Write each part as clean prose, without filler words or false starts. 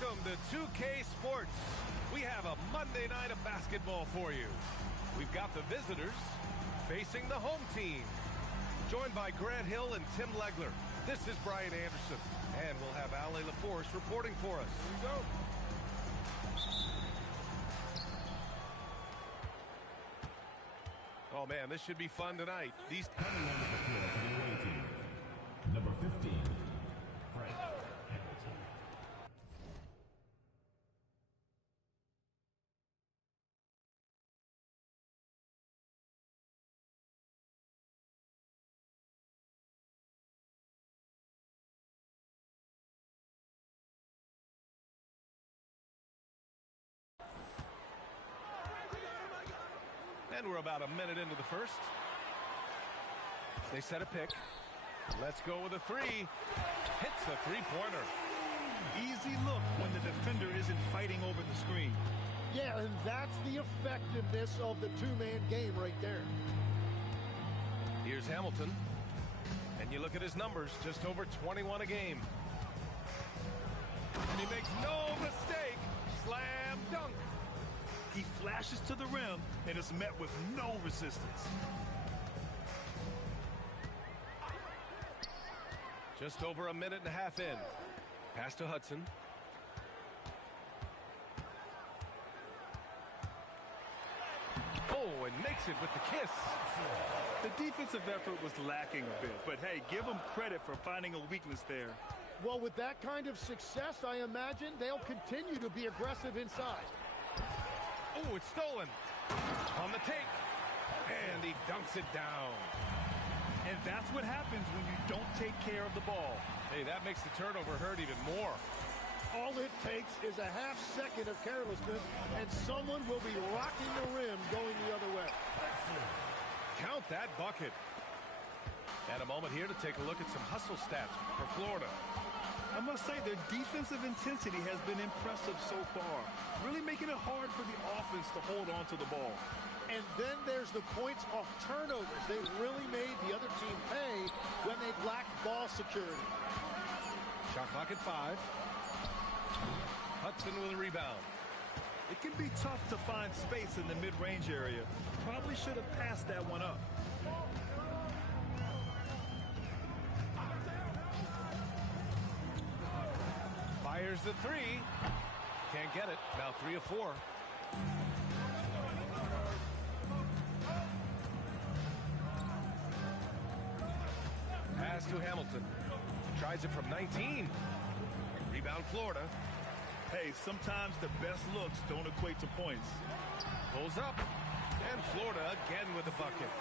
Welcome to 2K Sports. We have a Monday night of basketball for you. We've got the visitors facing the home team. Joined by Grant Hill and Tim Legler. This is Brian Anderson. And we'll have Ale LaForce reporting for us. Here we go. Oh, man, this should be fun tonight. These coming on the floor for the away team. Number 15, Frank Hamilton. And we're about a minute into the first. They set a pick. Let's go with a three. Hits the three-pointer. Easy look when the defender isn't fighting over the screen. Yeah, and that's the effectiveness of the two-man game right there. Here's Hamilton. And you look at his numbers, just over 21 a game. And he makes no mistake. Slam dunk. He flashes to the rim and is met with no resistance. Just over a minute and a half in. Pass to Hudson. Oh, and makes it with the kiss. The defensive effort was lacking a bit, but hey, give him credit for finding a weakness there. Well, with that kind of success, I imagine they'll continue to be aggressive inside. Oh, it's stolen. On the take. And he dunks it down. And that's what happens when you don't take care of the ball. Hey, that makes the turnover hurt even more. All it takes is a half second of carelessness, and someone will be rocking the rim going the other way. Count that bucket. And a moment here to take a look at some hustle stats for Florida. I must say their defensive intensity has been impressive so far, really making it hard for the offense to hold on to the ball. And then there's the points off turnovers. They've really made the other team pay when they've lacked ball security. Shot clock at 5. Hudson with a rebound. It can be tough to find space in the mid-range area. Probably should have passed that one up. Fires the three. Can't get it. Now 3 of 4. Pass to Hamilton. Tries it from 19. Rebound Florida. Hey, sometimes the best looks don't equate to points. Pulls up. And Florida again with the bucket.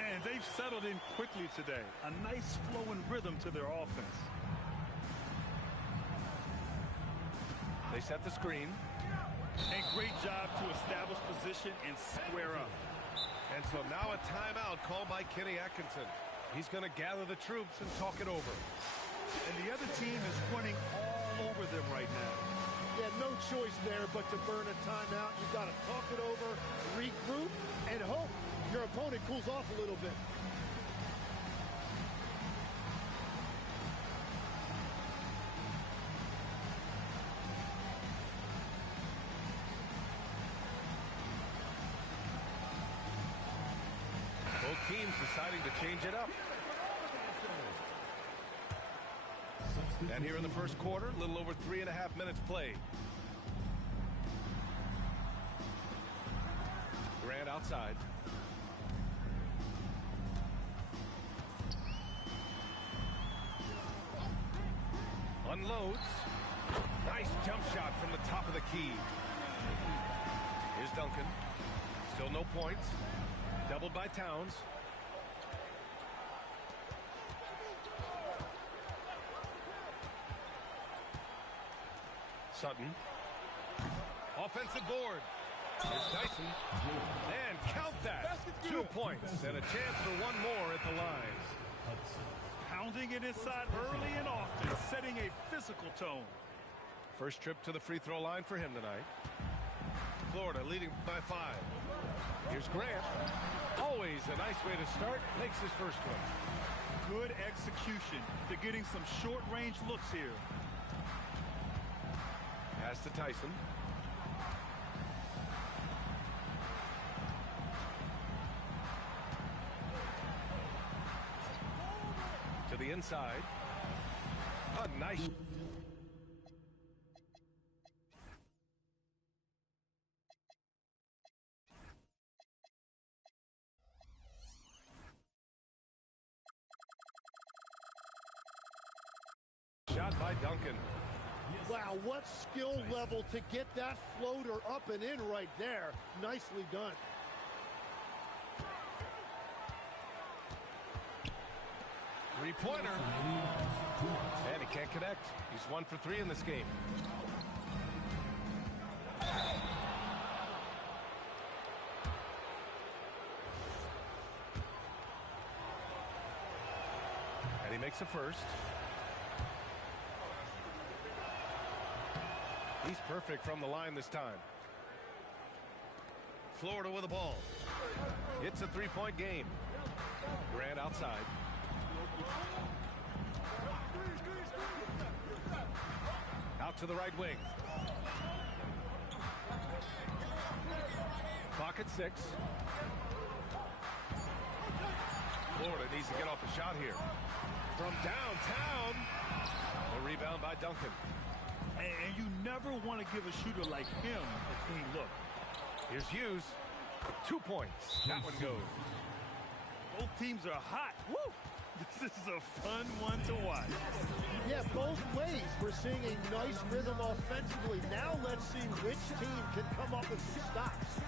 And they've settled in quickly today. A nice flow and rhythm to their offense. They set the screen. A great job to establish position and square up. And so now a timeout called by Kenny Atkinson. He's going to gather the troops and talk it over. And the other team is running all over them right now. Yeah, no choice there but to burn a timeout. You've got to talk it over, regroup, and hope your opponent cools off a little bit. Both teams deciding to change it up. And here in the first quarter, a little over 3.5 minutes played. Grant outside. Unloads. Nice jump shot from the top of the key. Here's Duncan. Still no points. Doubled by Towns. Sutton. Offensive board. Here's Dyson. And count that. 2 points and a chance for one more at the line. Pounding it inside early and often, setting a physical tone. First trip to the free throw line for him tonight. Florida leading by 5. Here's Grant. Always a nice way to start. Makes his first one. Good execution. They're getting some short-range looks here. Pass to Tyson. To the inside. A nice. Shot by Duncan. Wow, what skill level to get that floater up and in right there. Nicely done. Three-pointer. And he can't connect. He's 1 for 3 in this game. And he makes a first. He's perfect from the line this time. Florida with the ball. It's a three-point game. Grant outside. Out to the right wing. Clock at 6. Florida needs to get off a shot here. From downtown. The rebound by Duncan. And you never want to give a shooter like him a clean look. Here's Hughes. 2 points. That one goes. Both teams are hot. Woo! This is a fun one to watch. Yeah, both ways. We're seeing a nice rhythm offensively. Now let's see which team can come up with some stops.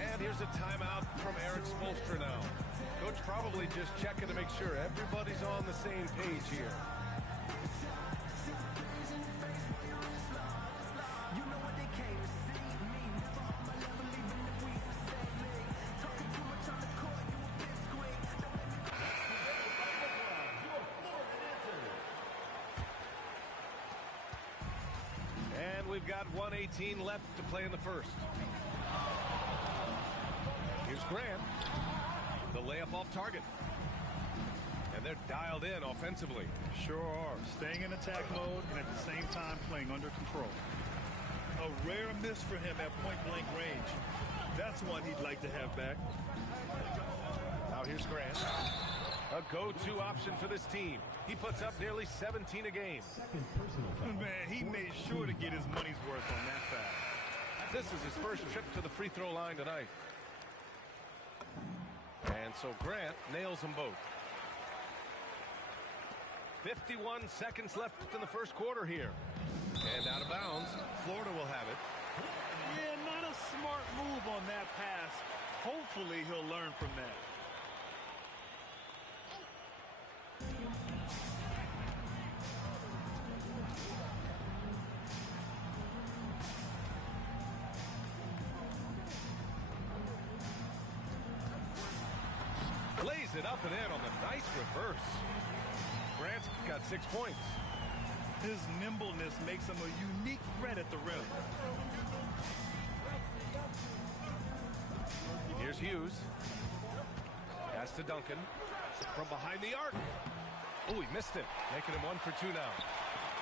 And here's a timeout from Eric Spoelstra now. Coach probably just checking to make sure everybody's on the same page here. We've got 1:18 left to play in the first. Here's Grant. The layup off target. And they're dialed in offensively. Sure are. Staying in attack mode and at the same time playing under control. A rare miss for him at point-blank range. That's one he'd like to have back. Now here's Grant. A go-to option for this team. He puts up nearly 17 a game. Man, he made sure to get his money's worth on that foul. This is his first trip to the free throw line tonight. And so Grant nails them both. 51 seconds left in the first quarter here. And out of bounds, Florida will have it. Yeah, not a smart move on that pass. Hopefully he'll learn from that. Lays it up and in on the nice reverse. Grant's got 6 points. His nimbleness makes him a unique threat at the rim. Here's Hughes. Pass to Duncan. From behind the arc. Oh, he missed it. Making him 1 for 2 now.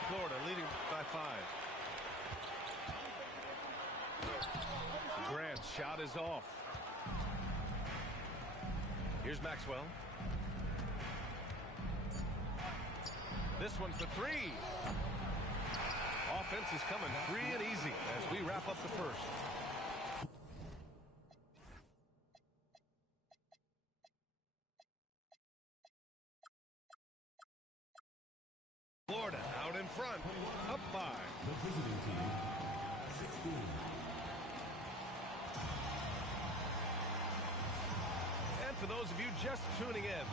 Florida leading by 5. Grant's shot is off. Here's Maxwell. This one for 3. Offense is coming free and easy as we wrap up the first. Florida out in front, up 5. The visiting team, 16. And for those of you just tuning in,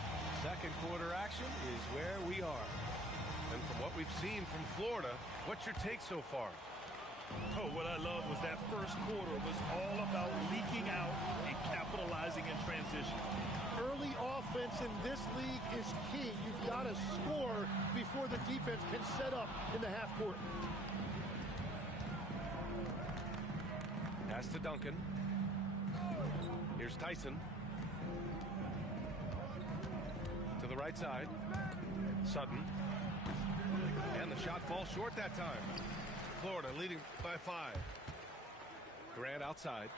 second quarter action is where we are. And from what we've seen from Florida, what's your take so far? Oh, what I love was that first quarter was all about leaking out and capitalizing in transition. Early offense in this league is key. You've got to score before the defense can set up in the half court. Pass to Duncan. Here's Tyson. To the right side. Sutton. And the shot falls short that time. Florida leading by 5. Grant outside.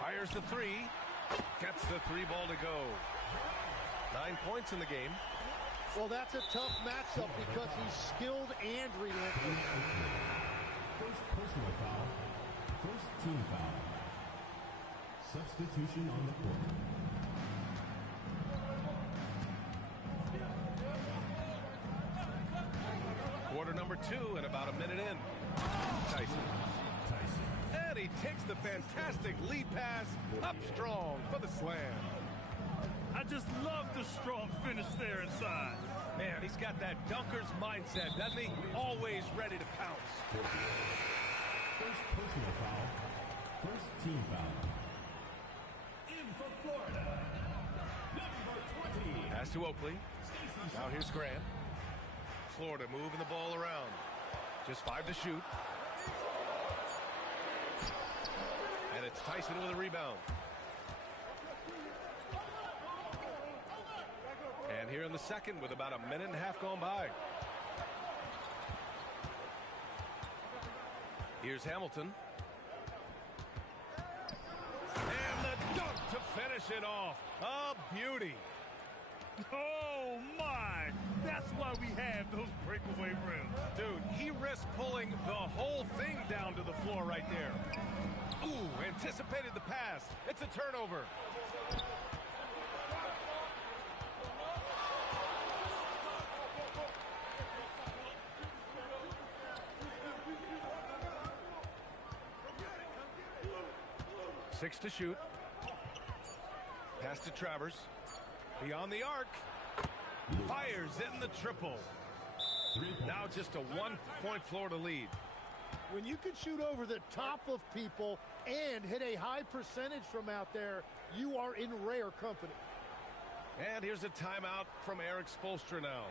Fires the three. Gets the 3 ball to go. 9 points in the game. Well, that's a tough matchup because he's skilled and relentless. First personal foul. First team foul. Substitution on the court. Quarter number 2 and about a minute in. Tyson. And he takes the fantastic lead pass up strong for the slam. I just love the strong finish there inside. Man, he's got that dunker's mindset, doesn't he? Always ready to pounce. First personal foul. First team foul. In for Florida. Number 20. Pass to Oakley. Now here's Grant. Florida moving the ball around. Just 5 to shoot. And it's Tyson with a rebound. And here in the second with about a minute and a half gone by. Here's Hamilton. And the dunk to finish it off. A beauty. Oh, my. That's why we have those breakaway rims. Dude, he risked pulling the whole thing down to the floor right there. Ooh, anticipated the pass. It's a turnover. Six to shoot. Pass to Travers. Beyond the arc. Fires in the triple. Now just a 1-point Florida lead. When you can shoot over the top of people and hit a high percentage from out there, you are in rare company. And here's a timeout from Eric Spoelstra now.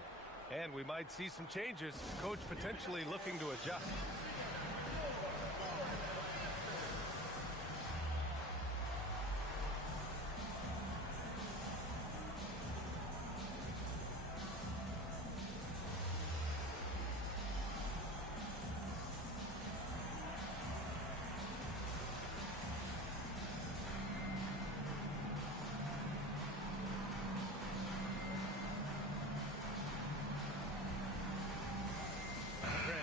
And we might see some changes. Coach potentially looking to adjust.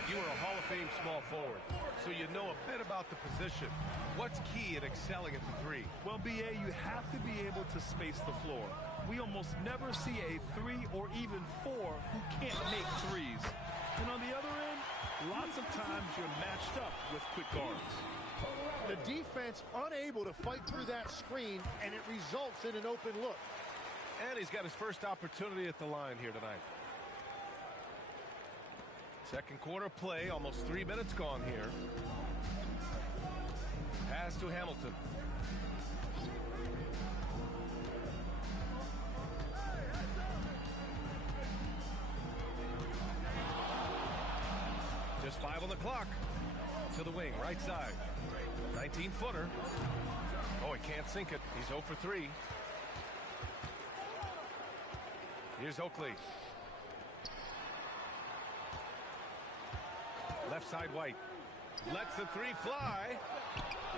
You are a Hall of Fame small forward, so you know a bit about the position. What's key in excelling at the 3? Well, B.A., you have to be able to space the floor. We almost never see a 3 or even 4 who can't make threes. And on the other end, lots of times you're matched up with quick guards. The defense unable to fight through that screen, and it results in an open look. And he's got his first opportunity at the line here tonight. Second quarter play, almost 3 minutes gone here. Pass to Hamilton. Just 5 on the clock. To the wing, right side. 19-footer. Oh, he can't sink it. He's 0 for 3. Here's Oakley. Left side White. Lets the 3 fly.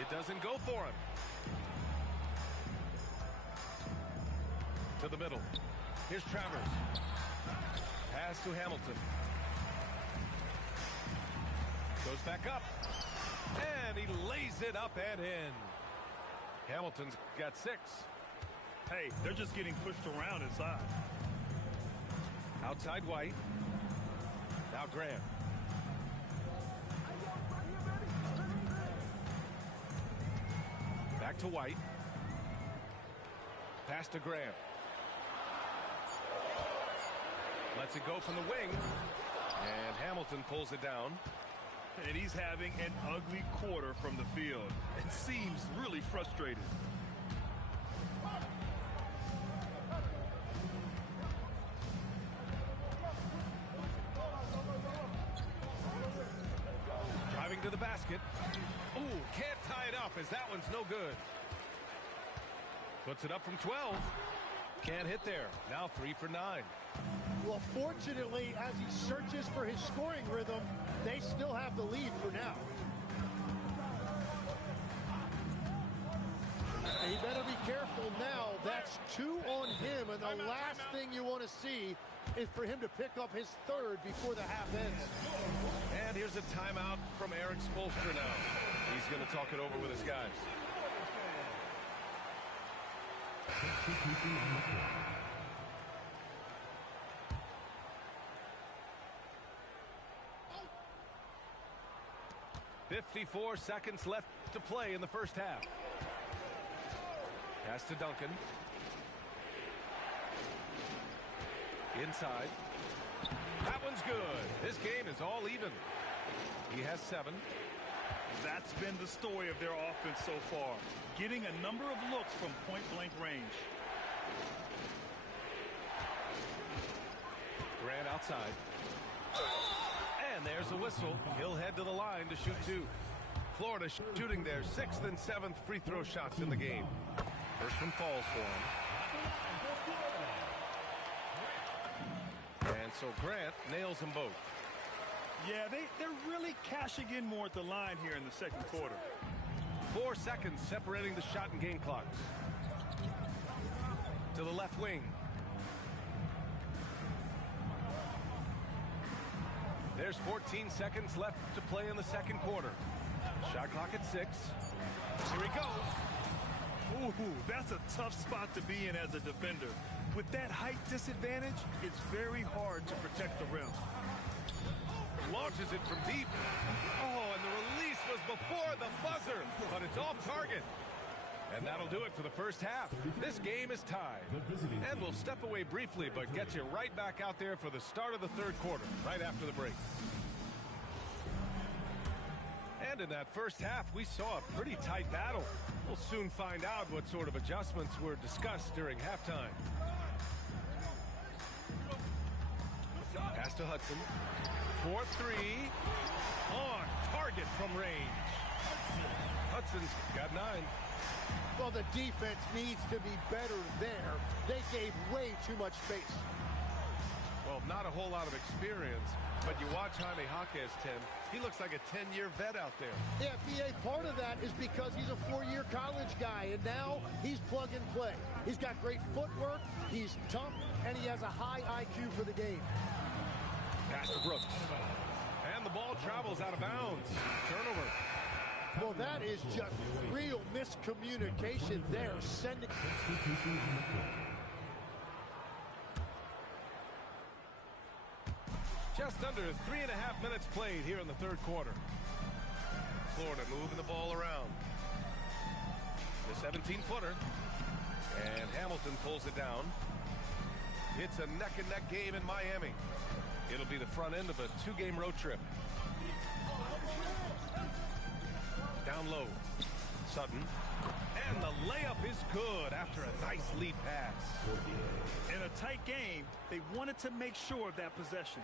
It doesn't go for him. To the middle. Here's Travers. Pass to Hamilton. Goes back up. And he lays it up and in. Hamilton's got 6. Hey, they're just getting pushed around inside. Outside White. Now Grant. Back to White. Pass to Grant. Lets it go from the wing. And Hamilton pulls it down. And he's having an ugly quarter from the field. It seems really frustrated. Driving to the basket. Ooh, can't tie it up as that one's no good. Puts it up from 12. Can't hit there. Now 3 for 9. Well, fortunately, as he searches for his scoring rhythm, They still have the lead for now. And he better be careful now. That's 2 on him, and the last thing you want to see is for him to pick up his 3rd before the half ends. And here's a timeout from Eric Spoelstra now. He's going to talk it over with his guys. "54 seconds left to play in the first half." Pass to Duncan. Inside. That one's good. This game is all even. He has 7. That's been the story of their offense so far, getting a number of looks from point-blank range. Grant outside. And there's a whistle. He'll head to the line to shoot 2. Florida shooting their 6th and 7th free throw shots in the game. First one falls for him. And so Grant nails them both. Yeah, they're really cashing in more at the line here in the second quarter. 4 seconds separating the shot and game clocks. To the left wing. There's 14 seconds left to play in the second quarter. Shot clock at 6. Here he goes. Ooh, that's a tough spot to be in as a defender. With that height disadvantage, it's very hard to protect the rim. Launches it from deep. Oh, and the release was before the buzzer, but it's off target. And that'll do it for the first half. This game is tied. And we'll step away briefly, but get you right back out there for the start of the third quarter, right after the break. And in that first half, we saw a pretty tight battle. We'll soon find out what sort of adjustments were discussed during halftime. Pass to Hudson. 4-3. On target from range. Hudson's got 9. Well, the defense needs to be better there. They gave way too much space. Well, not a whole lot of experience, but you watch Jaime Jaquez, Tim. He looks like a 10-year vet out there. Yeah, BA, part of that is because he's a 4-year college guy, and now he's plug and play. He's got great footwork, he's tough, and he has a high IQ for the game. Pass to Brooks. And the ball travels out of bounds. Turnover. Well, that is just real miscommunication there. Sending. Just under 3.5 minutes played here in the third quarter. Florida moving the ball around. The 17-footer. And Hamilton pulls it down. It's a neck-and-neck game in Miami. It'll be the front end of a 2-game road trip. Down low. Sutton. And the layup is good after a nice lead pass. In a tight game, they wanted to make sure of that possession.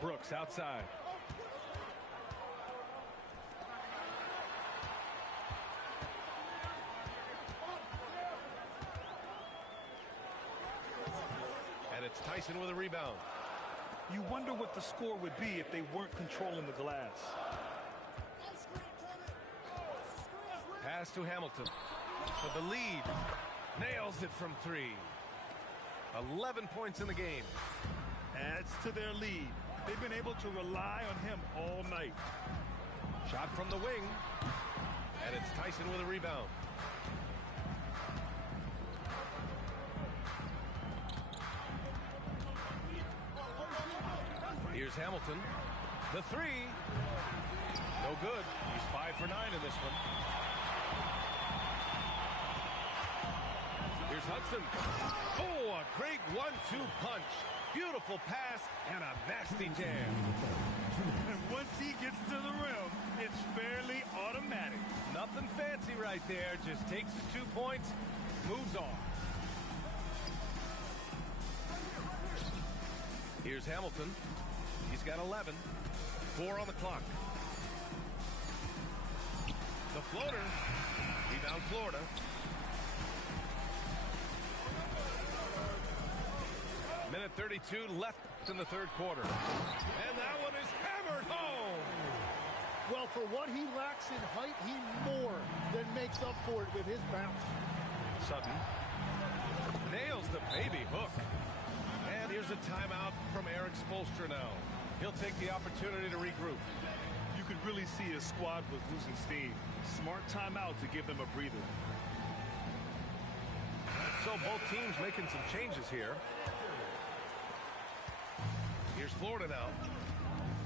Brooks outside. And it's Tyson with a rebound. You wonder what the score would be if they weren't controlling the glass. Pass to Hamilton for the lead. Nails it from 3. 11 points in the game. Adds to their lead. They've been able to rely on him all night. Shot from the wing. And it's Tyson with a rebound. Here's Hamilton. The 3. No good. He's 5 for 9 in this one. Here's Hudson. Oh, a great 1-2 punch. Beautiful pass and a nasty jam. And once he gets to the rim, it's fairly automatic. Nothing fancy right there. Just takes his 2 points, moves on. Here's Hamilton. He's got 11. 4 on the clock. The floater. Rebound Florida. minute 32 left in the third quarter. And that one is hammered home. Well, for what he lacks in height, he more than makes up for it with his bounce. Sutton nails the baby hook. And here's a timeout from Eric Spoelstra now. He'll take the opportunity to regroup. You could really see his squad was losing steam. Smart timeout to give them a breather. So both teams making some changes here. Here's Florida now.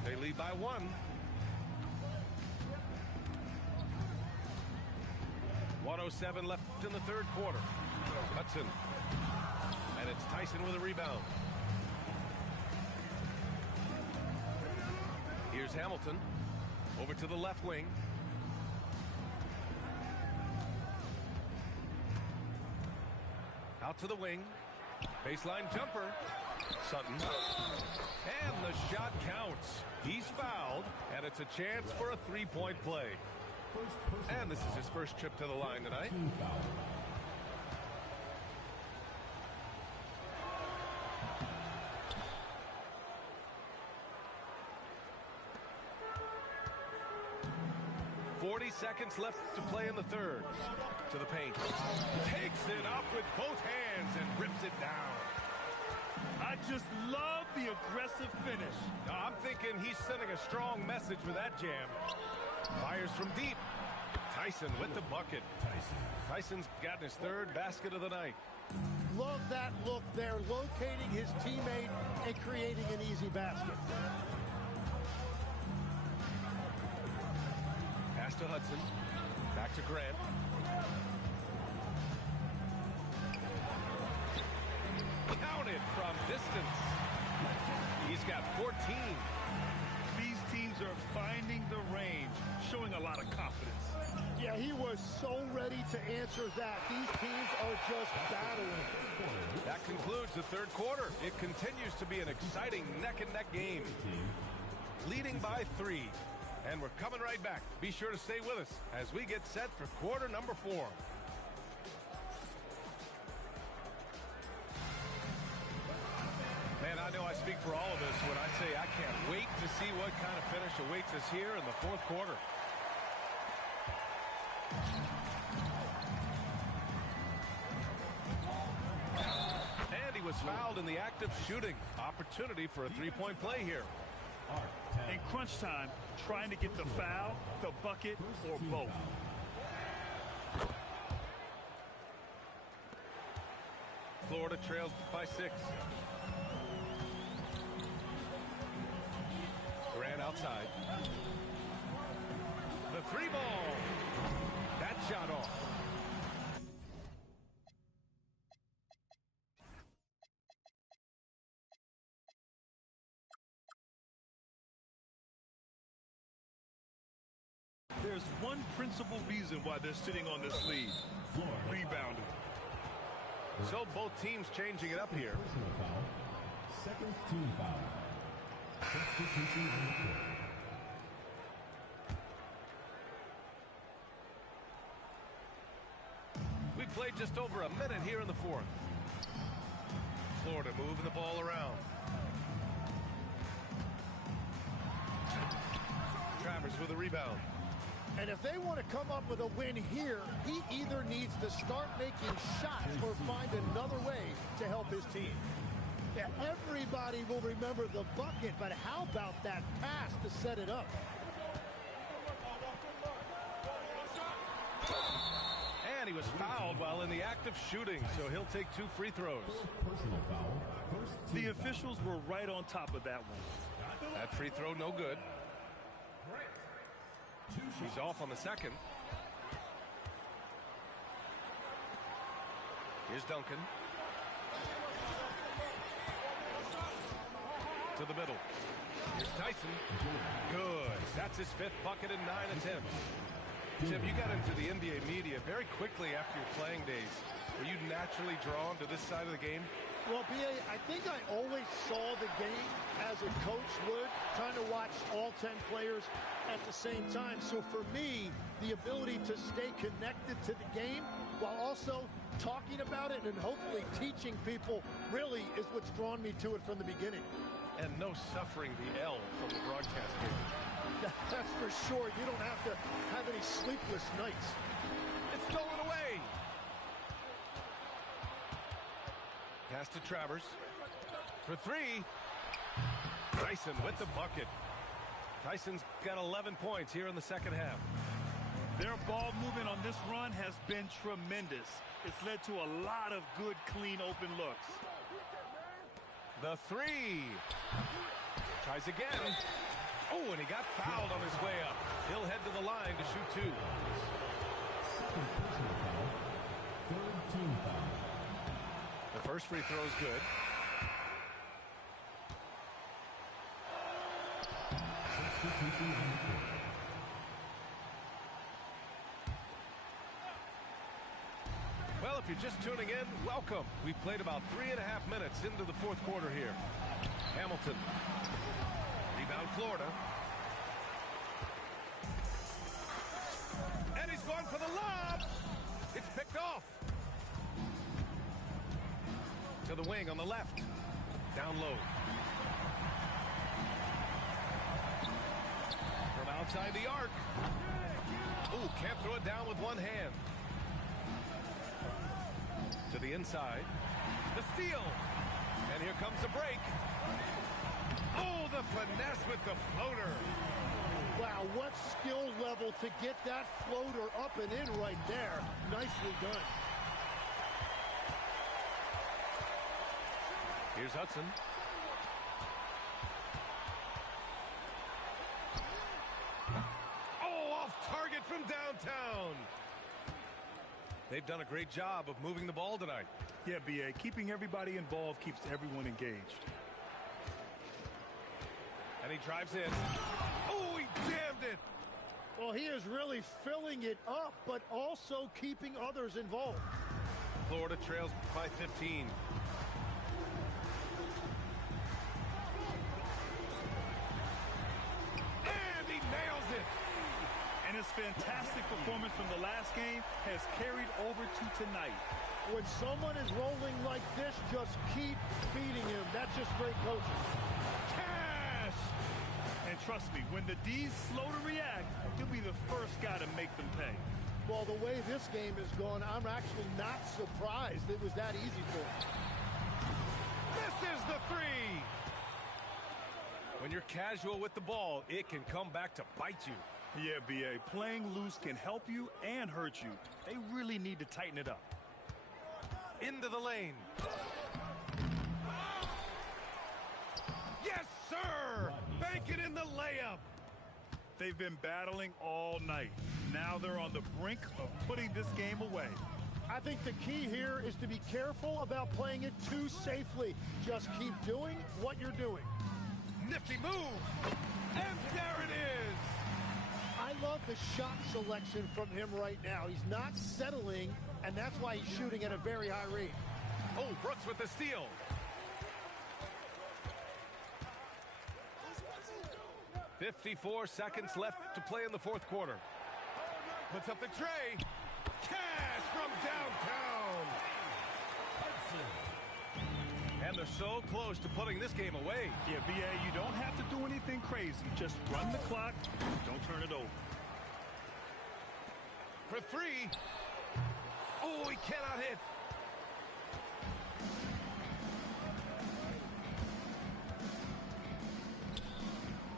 They lead by 1. 1:07 left in the third quarter. Hudson. And it's Tyson with a rebound. Here's Hamilton. Over to the left wing. Out to the wing. Baseline jumper. Sutton. And the shot counts. He's fouled, and it's a chance for a three-point play. And this is his first trip to the line tonight. Seconds left to play in the third. To the paint. Takes it up with both hands and rips it down. I just love the aggressive finish. I'm thinking he's sending a strong message with that jam. Fires from deep. Tyson with the bucket. Tyson's gotten his third basket of the night. Love that look there, locating his teammate and creating an easy basket. Pass to Hudson. Back to Grant. Counted from distance. He's got 14. These teams are finding the range, showing a lot of confidence. Yeah, he was so ready to answer that. These teams are just battling. That concludes the third quarter. It continues to be an exciting neck-and-neck game. Leading by 3. And we're coming right back. Be sure to stay with us as we get set for quarter number 4. Man, I know I speak for all of us when I say I can't wait to see what kind of finish awaits us here in the fourth quarter. And he was fouled in the act of shooting. Opportunity for a three-point play here. In crunch time, trying to get the foul, the bucket, or both. Florida trails by 6. Grant outside. The 3 ball. That shot off. There's one principal reason why they're sitting on this lead. Rebounding. So both teams changing it up here. Personal foul. Second team foul. Substitution on the court. We played just over a minute here in the fourth. Florida moving the ball around. Travers with a rebound. And if they want to come up with a win here, he either needs to start making shots or find another way to help his team. Yeah, everybody will remember the bucket, but how about that pass to set it up? And he was fouled while in the act of shooting, so he'll take 2 free throws. Personal foul. First team The officials were right on top of that one. That free throw no good. He's off on the second. Here's Duncan. To the middle. Here's Tyson. Good. That's his 5th bucket in 9 attempts. Tim, you got into the NBA media very quickly after your playing days. Were you naturally drawn to this side of the game? Well, B.A., I think I always saw the game as a coach would, trying to watch all 10 players at the same time. So for me, the ability to stay connected to the game while also talking about it and hopefully teaching people really is what's drawn me to it from the beginning. And no suffering the L from the broadcast game. That's for sure. You don't have to have any sleepless nights. It's stolen away. Pass to Travers for three. Tyson with the bucket. Tyson's got 11 points here in the second half. Their ball movement on this run has been tremendous. It's led to a lot of good, clean, open looks. The three. Tries again. Oh, and he got fouled on his way up. He'll head to the line to shoot two. Second personal foul. Third team foul. The first free throw is good. Substitution on the court. Well, if you're just tuning in, welcome. We've played about 3.5 minutes into the fourth quarter here. Hamilton. Rebound Florida. And he's going for the lob. It's picked off. To the wing on the left. Down low. From outside the arc. Ooh, can't throw it down with one hand. To the inside. The steal. And here comes the break. Oh, the finesse with the floater. Wow, what skill level to get that floater up and in right there. Nicely done. Here's Hudson. Oh, off target from downtown. They've done a great job of moving the ball tonight. Yeah, B.A., keeping everybody involved keeps everyone engaged. And he drives in. Oh, he jammed it. Well, he is really filling it up, but also keeping others involved. Florida trails by 15. And he nails it. And his fantastic performance from the last game has carried over to tonight. When someone is rolling like this, just keep feeding him. That's just great coaching. Cash! And trust me, when the D's slow to react, he'll be the first guy to make them pay. Well, the way this game is going, I'm actually not surprised it was that easy for him. This is the three! When you're casual with the ball, it can come back to bite you. Yeah, B.A., playing loose can help you and hurt you. They really need to tighten it up. Into the lane. Yes, sir! Bank it in the layup. They've been battling all night. Now they're on the brink of putting this game away. I think the key here is to be careful about playing it too safely. Just keep doing what you're doing. Nifty move. And there it is. I love the shot selection from him right now. He's not settling, and that's why he's shooting at a very high rate. Oh, Brooks with the steal. "54 seconds left to play in the fourth quarter. Puts up the tray. Cash from downtown. And they're so close to putting this game away. Yeah, B.A., you don't have to do anything crazy. Just run the clock. Don't turn it over. For three. Oh, he cannot hit.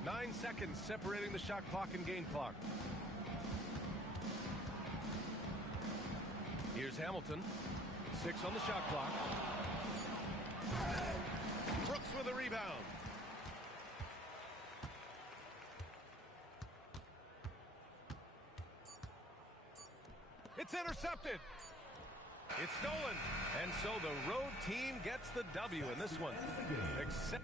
Nine seconds separating the shot clock and game clock. Here's Hamilton. 6 on the shot clock. Brooks with a rebound. It's intercepted. It's stolen. And so the road team gets the W in this one. Except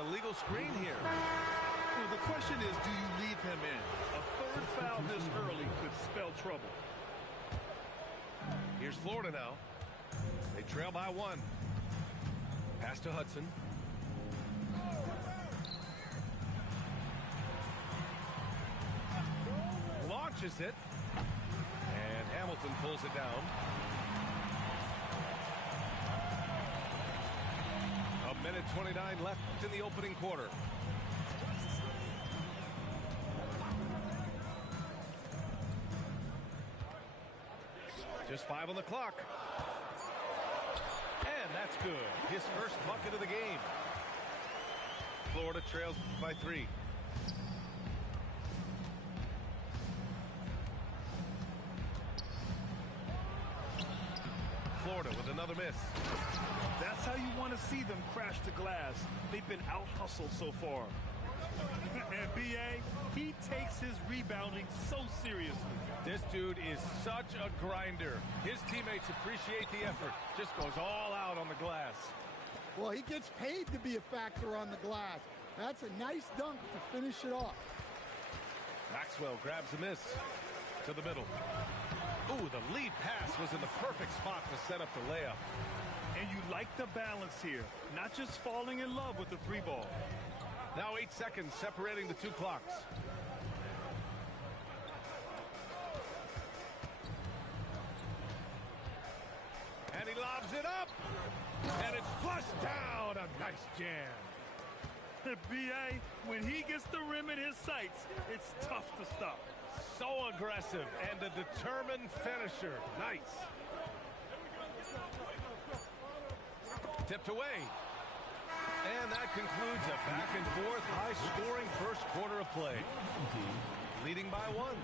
illegal screen here. Well, the question is, do you leave him in? A third foul this early could spell trouble. Here's Florida now. They trail by 1. Pass to Hudson. Launches it. And Hamilton pulls it down. A minute 29 left in the opening quarter. Just 5 on the clock. And that's good. His first bucket of the game. Florida trails by 3. Florida with another miss. That's how you want to see them crash the glass. They've been out-hustled so far. And B.A., he takes his rebounding so seriously. This dude is such a grinder. His teammates appreciate the effort. Just goes all out on the glass. Well, he gets paid to be a factor on the glass. That's a nice dunk to finish it off. Maxwell grabs a miss to the middle. Ooh, the lead pass was in the perfect spot to set up the layup. And you like the balance here, not just falling in love with the 3 ball. Now 8 seconds separating the 2 clocks. And he lobs it up. And it's flushed down. A nice jam. B.A., when he gets the rim in his sights, it's tough to stop. So aggressive and a determined finisher. Nice. Tipped away. And that concludes a back-and-forth, high-scoring first quarter of play. Leading by 1.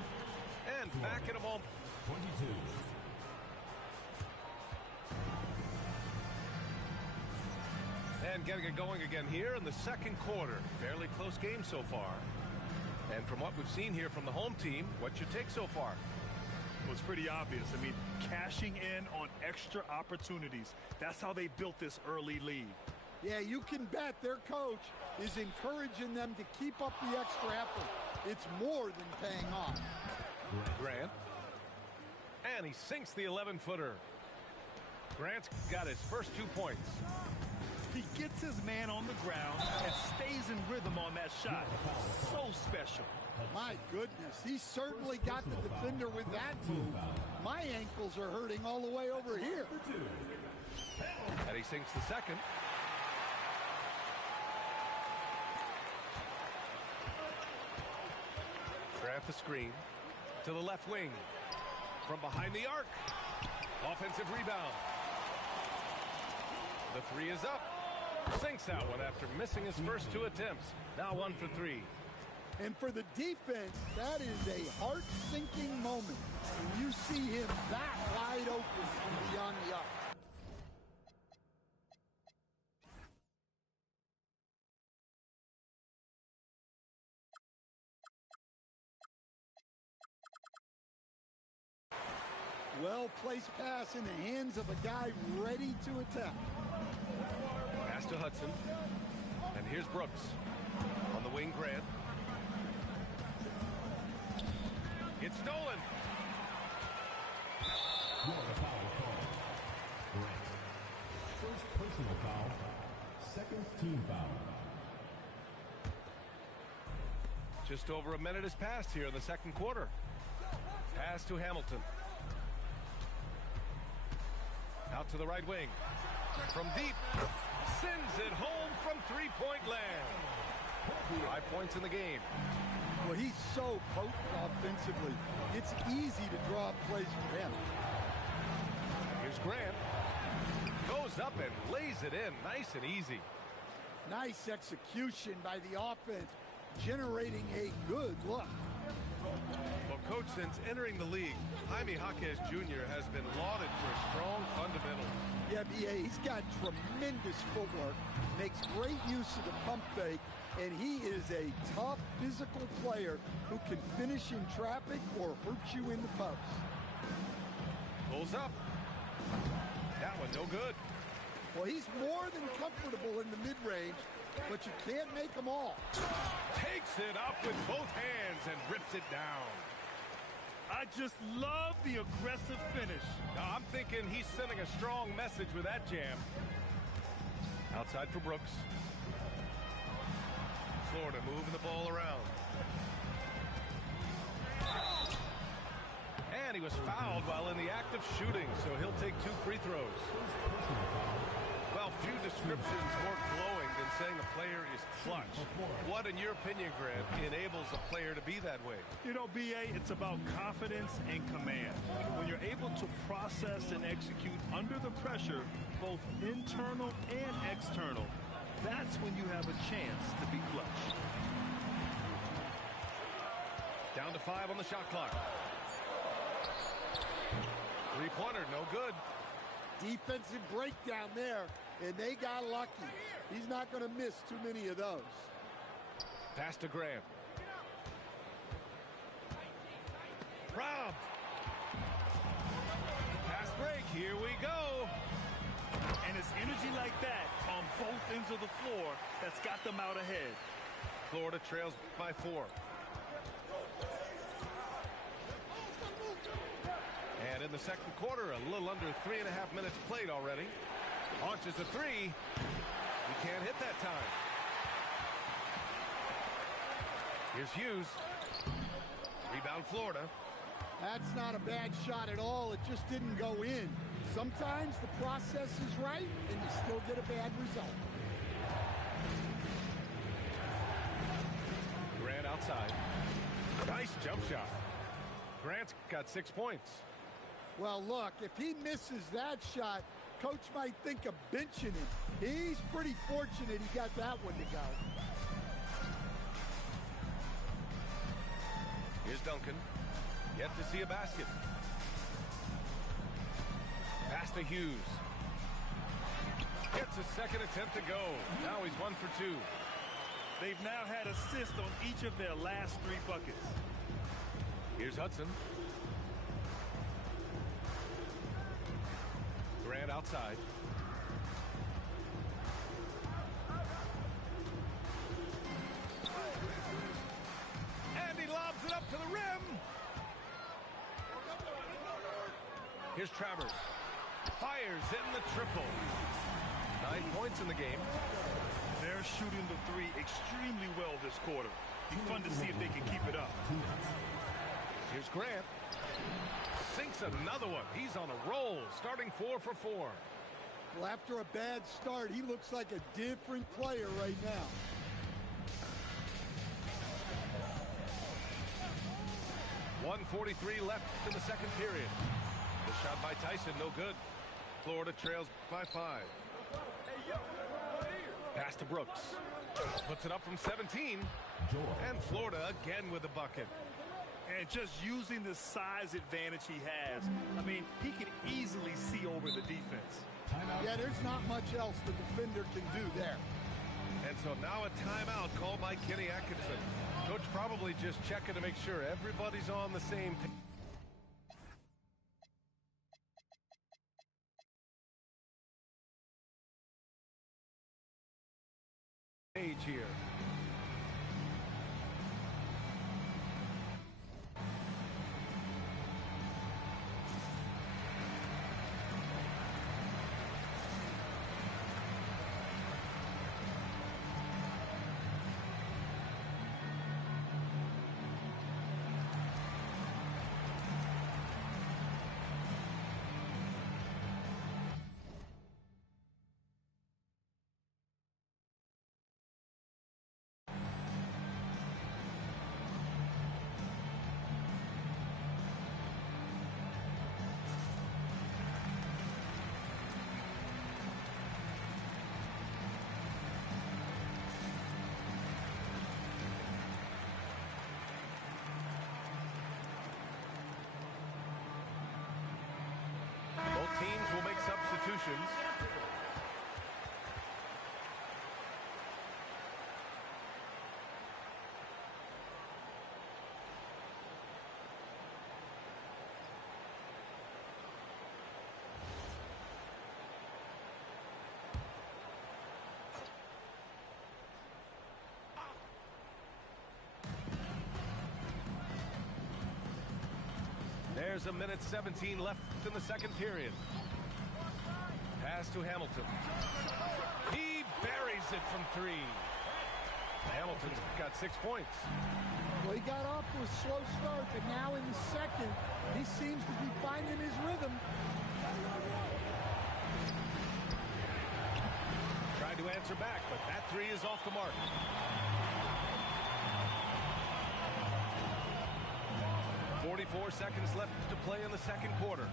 And back in a moment. 22. And getting it going again here in the second quarter. Fairly close game so far. And from what we've seen here from the home team, what's your take so far? Well, it's pretty obvious. I mean, cashing in on extra opportunities. That's how they built this early lead. Yeah, you can bet their coach is encouraging them to keep up the extra effort. It's more than paying off. Grant. And he sinks the 11-footer. Grant's got his first 2 points. He gets his man on the ground and stays in rhythm on that shot. So special. My goodness, he certainly got the defender with that move. My ankles are hurting all the way over here. And he sinks the second. Grant the screen to the left wing. From behind the arc. Offensive rebound. The 3 is up. Sinks that one after missing his first 2 attempts. Now 1 for 3. And for the defense, that is a heart-sinking moment when you see him that wide open from beyond the arc. Well-placed pass in the hands of a guy ready to attack. Pass to Hudson. And here's Brooks. On the wing, Grant. It's stolen. Florida foul called. Grant. First personal foul. Second team foul. Just over a minute has passed here in the second quarter. Pass to Hamilton. Out to the right wing. From deep. Sends it home from three-point land. 5 points in the game. Well, he's so potent offensively. It's easy to draw up plays for him. Here's Grant. Goes up and lays it in nice and easy. Nice execution by the offense, generating a good look. Well, Coach, since entering the league, Jaime Jaquez Jr. has been lauded for strong fundamentals. Yeah, B.A., he's got tremendous footwork, makes great use of the pump fake, and he is a tough physical player who can finish in traffic or hurt you in the post. Pulls up. That one no good. Well, he's more than comfortable in the mid-range, but you can't make them all. Takes it up with both hands and rips it down. I just love the aggressive finish. I'm thinking he's sending a strong message with that jam. Outside for Brooks. Florida moving the ball around. And he was fouled while in the act of shooting, so he'll take 2 free throws. Well, few descriptions more glowing than saying a player is clutch. What, in your opinion, Grant, enables a player to be that way? You know, B.A., it's about confidence and command. When you're able to process and execute under the pressure, both internal and external, that's when you have a chance to be clutch. Down to 5 on the shot clock. Three-pointer, no good. Defensive breakdown there, and they got lucky. He's not going to miss too many of those. Pass to Grant. Robbed. Pass break, here we go. And it's energy like that on both ends of the floor that's got them out ahead. Florida trails by 4. And in the second quarter, a little under 3.5 minutes played already. Launches a 3. He can't hit that time. Here's Hughes. Rebound Florida. That's not a bad shot at all. It just didn't go in. Sometimes the process is right, and you still get a bad result. Grant outside. Nice jump shot. Grant's got 6 points. Well, look, if he misses that shot, coach might think of benching him. He's pretty fortunate he got that one to go. Here's Duncan. Yet to see a basket. Pass to Hughes. Gets a second attempt to go. Now he's 1 for 2. They've now had assists on each of their last 3 buckets. Here's Hudson. Grant outside. And he lobs it up to the rim. Here's Travers. Fires in the triple. 9 points in the game. They're shooting the 3 extremely well this quarter. Be fun to see if they can keep it up. Here's Grant. Sinks another one. He's on a roll, starting 4 for 4. Well, after a bad start, he looks like a different player right now. .143 left in the second period. The shot by Tyson, no good. Florida trails by 5. Pass to Brooks. Puts it up from 17. And Florida again with a bucket. And just using the size advantage he has, I mean, he can easily see over the defense. Yeah, there's not much else the defender can do there. And so now a timeout called by Kenny Atkinson. Coach probably just checking to make sure everybody's on the same page here. Both teams will make substitutions. There's a minute 17 left in the second period. Pass to Hamilton. He buries it from 3. Hamilton's got 6 points. Well, he got off to a slow start, but now in the second, he seems to be finding his rhythm. Tried to answer back, but that 3 is off the mark. .44 seconds left to play in the second quarter.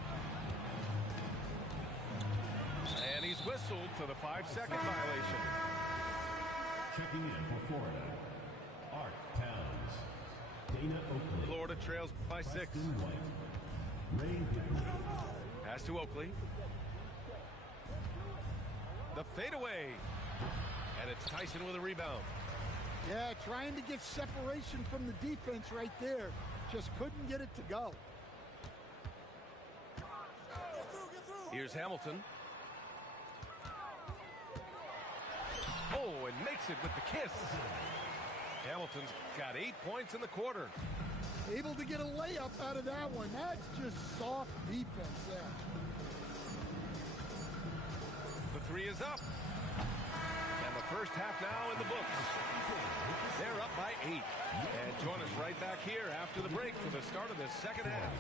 And he's whistled for the 5-second violation. Checking in for Florida, Art Towns, Dana Oakley. Florida trails by 6. Preston White, Ray Whitley. Pass to Oakley. The fadeaway. And it's Tyson with a rebound. Yeah, trying to get separation from the defense right there. Just couldn't get it to go. Here's Hamilton. Oh, and makes it with the kiss. Hamilton's got 8 points in the quarter. Able to get a layup out of that one. That's just soft defense there. The 3 is up. And the first half now in the books. They're up by 8. And join us right back here after the break for the start of the second half.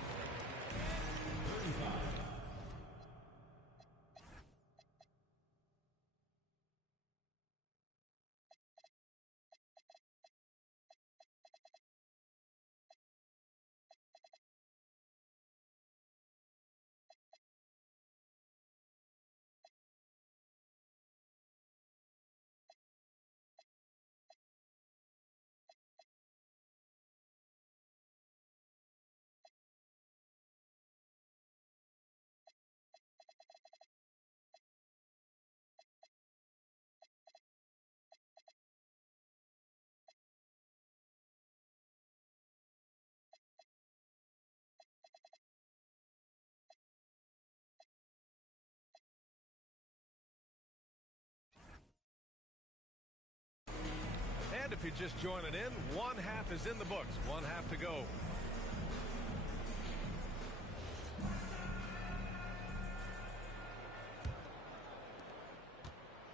And if you're just joining in, one half is in the books. One half to go.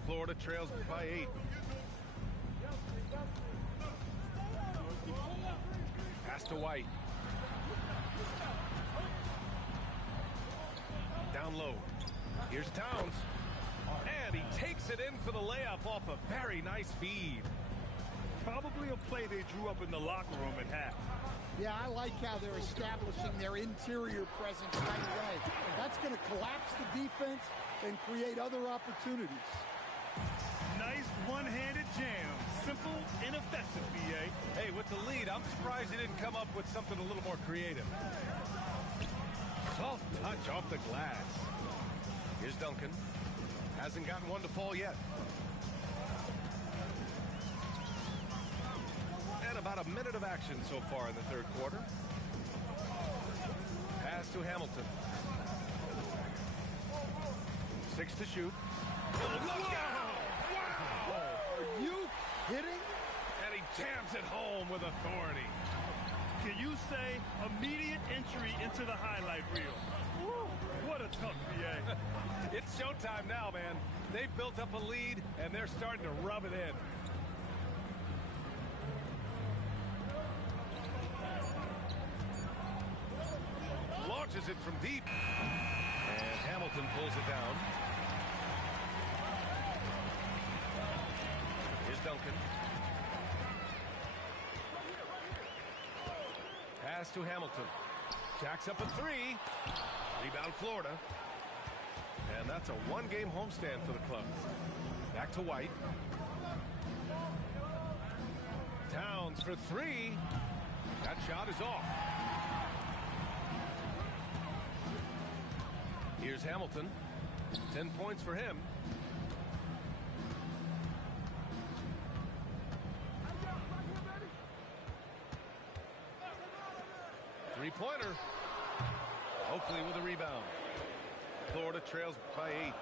Florida trails by 8. Pass to White. Down low. Here's Towns. And he takes it in for the layup off a very nice feed. Probably a play they drew up in the locker room at half. Yeah, I like how they're establishing their interior presence right away. That's going to collapse the defense and create other opportunities. Nice one-handed jam. Simple and effective, BA. Hey, with the lead, I'm surprised he didn't come up with something a little more creative. Soft touch off the glass. Here's Duncan. Hasn't gotten one to fall yet. And about a minute of action so far in the third quarter. Pass to Hamilton. 6 to shoot. Look out! Wow! Are you kidding? And he jams it home with authority. Can you say immediate entry into the highlight reel? Woo, what a tough BA. It's showtime now, man. They've built up a lead, and they're starting to rub it in. Launches it from deep. And Hamilton pulls it down. Here's Duncan. Pass to Hamilton. Jacks up a 3. Rebound Florida. And that's a one-game homestand for the club. Back to White. Towns for 3. That shot is off. Here's Hamilton. 10 points for him. Three-pointer. Oakley with a rebound. Florida trails by 8.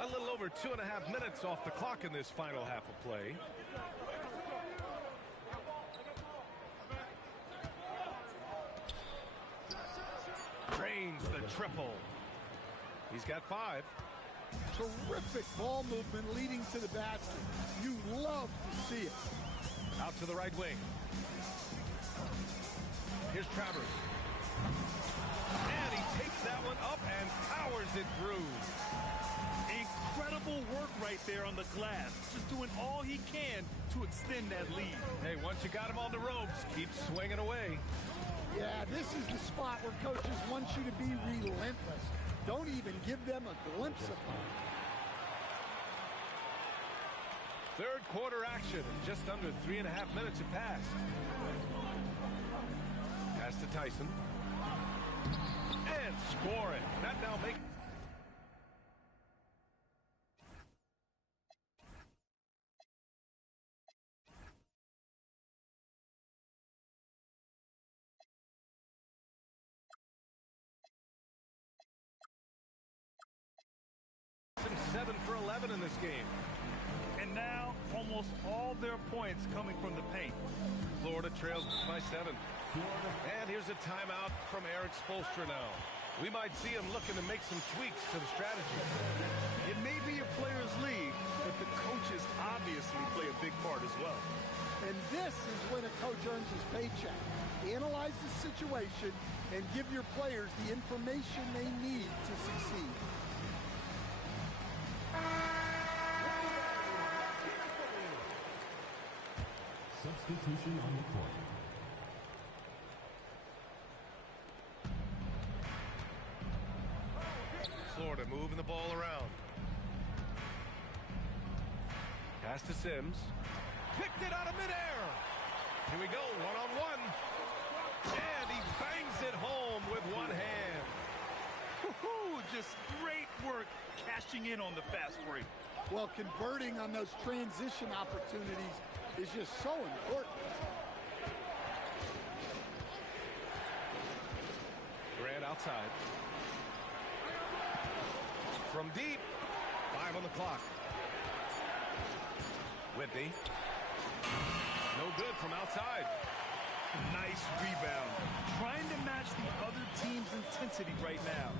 A little over 2.5 minutes off the clock in this final half of play. triple. He's got 5. Terrific ball movement leading to the basket. You love to see it. Out to the right wing. Here's Travers. And he takes that one up and powers it through. Incredible work right there on the glass. Just doing all he can to extend that lead. Hey, once you got him on the ropes, keep swinging away. Yeah, this is the spot where coaches want you to be relentless. Don't even give them a glimpse of hope. Third quarter action. Just under 3.5 minutes have passed. Pass to Tyson. And score it. That now makes... Some 7 for 11 in this game. And now, almost all their points coming from the paint. Florida trails by 7. And here's a timeout from Eric Spoelstra now. We might see him looking to make some tweaks to the strategy. It may be a players' league, but the coaches obviously play a big part as well. And this is when a coach earns his paycheck. Analyze the situation and give your players the information they need to succeed. Substitution on the court. Florida moving the ball around. Pass to Sims. Picked it out of midair. Here we go, one-on-one. And he bangs it home with one hand. Woohoo! Just great work cashing in on the fast break. Well, converting on those transition opportunities is just so important. Grant outside. From deep. 5 on the clock. Whitney. No good from outside. Nice rebound. Trying to match the other team's intensity right now.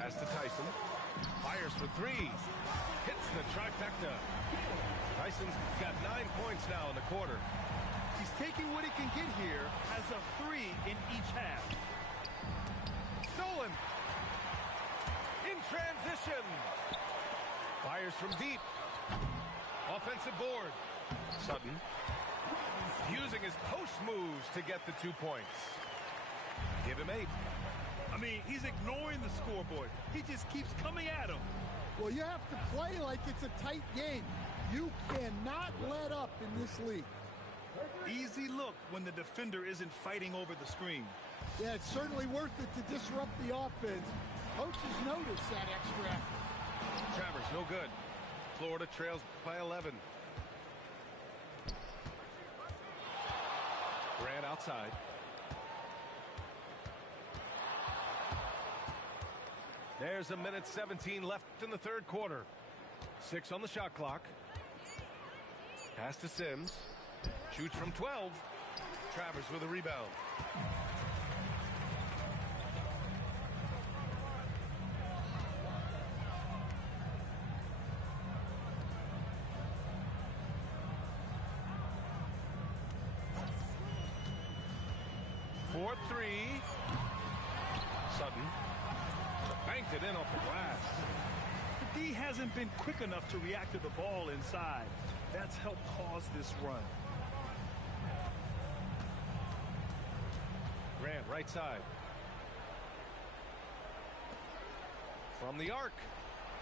Pass to Tyson. Fires for 3. Hits the trifecta. Tyson's got 9 points now in the quarter. He's taking what he can get here as a 3 in each half. Stolen. In transition. Fires from deep. Offensive board. Sutton. Using his post moves to get the 2 points. Give him 8. I mean, he's ignoring the scoreboard. He just keeps coming at him. Well, you have to play like it's a tight game. You cannot let up in this league. Easy look when the defender isn't fighting over the screen. Yeah, it's certainly worth it to disrupt the offense. Coaches notice that extra effort. Travers, no good. Florida trails by 11. Grant outside. There's 1:17 left in the third quarter. 6 on the shot clock. Pass to Sims. Shoots from 12. Travers with a rebound. For 3. Sutton. Banked it in off the glass. The D hasn't been quick enough to react to the ball inside. That's helped cause this run. Grant, right side. From the arc.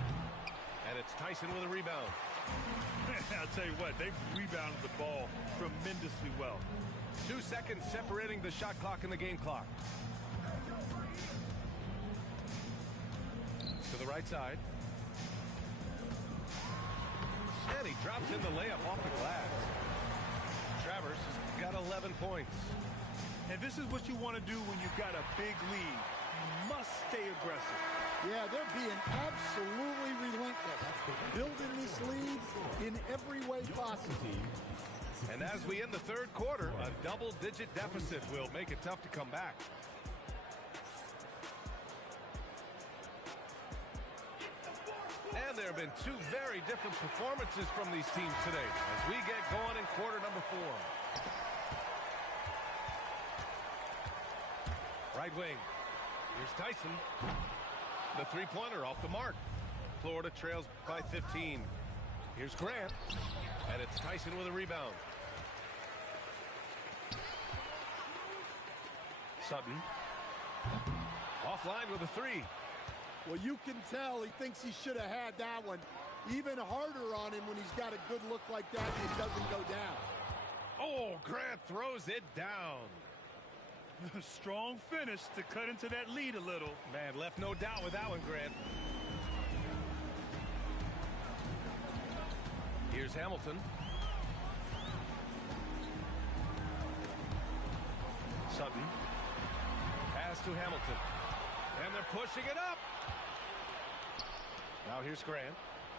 And it's Tyson with a rebound. I'll tell you what, they've rebounded the ball tremendously well. 2 seconds separating the shot clock and the game clock. To the right side. And he drops in the layup off the glass. Travers has got 11 points. And this is what you want to do when you've got a big lead. You must stay aggressive. Yeah, they're being absolutely relentless. Building this lead in every way possible. And as we end the third quarter, a double-digit deficit will make it tough to come back. And there have been two very different performances from these teams today as we get going in quarter number 4. Right wing. Here's Tyson. The three-pointer off the mark. Florida trails by 15. Here's Grant. And it's Tyson with a rebound. Sutton. Offline with a 3. Well, you can tell he thinks he should have had that one. Even harder on him when he's got a good look like that and it doesn't go down. Oh, Grant throws it down. Strong finish to cut into that lead a little. Man, left no doubt with that one, Grant. Here's Hamilton. Sutton. Pass to Hamilton. And they're pushing it up. Now here's Grant.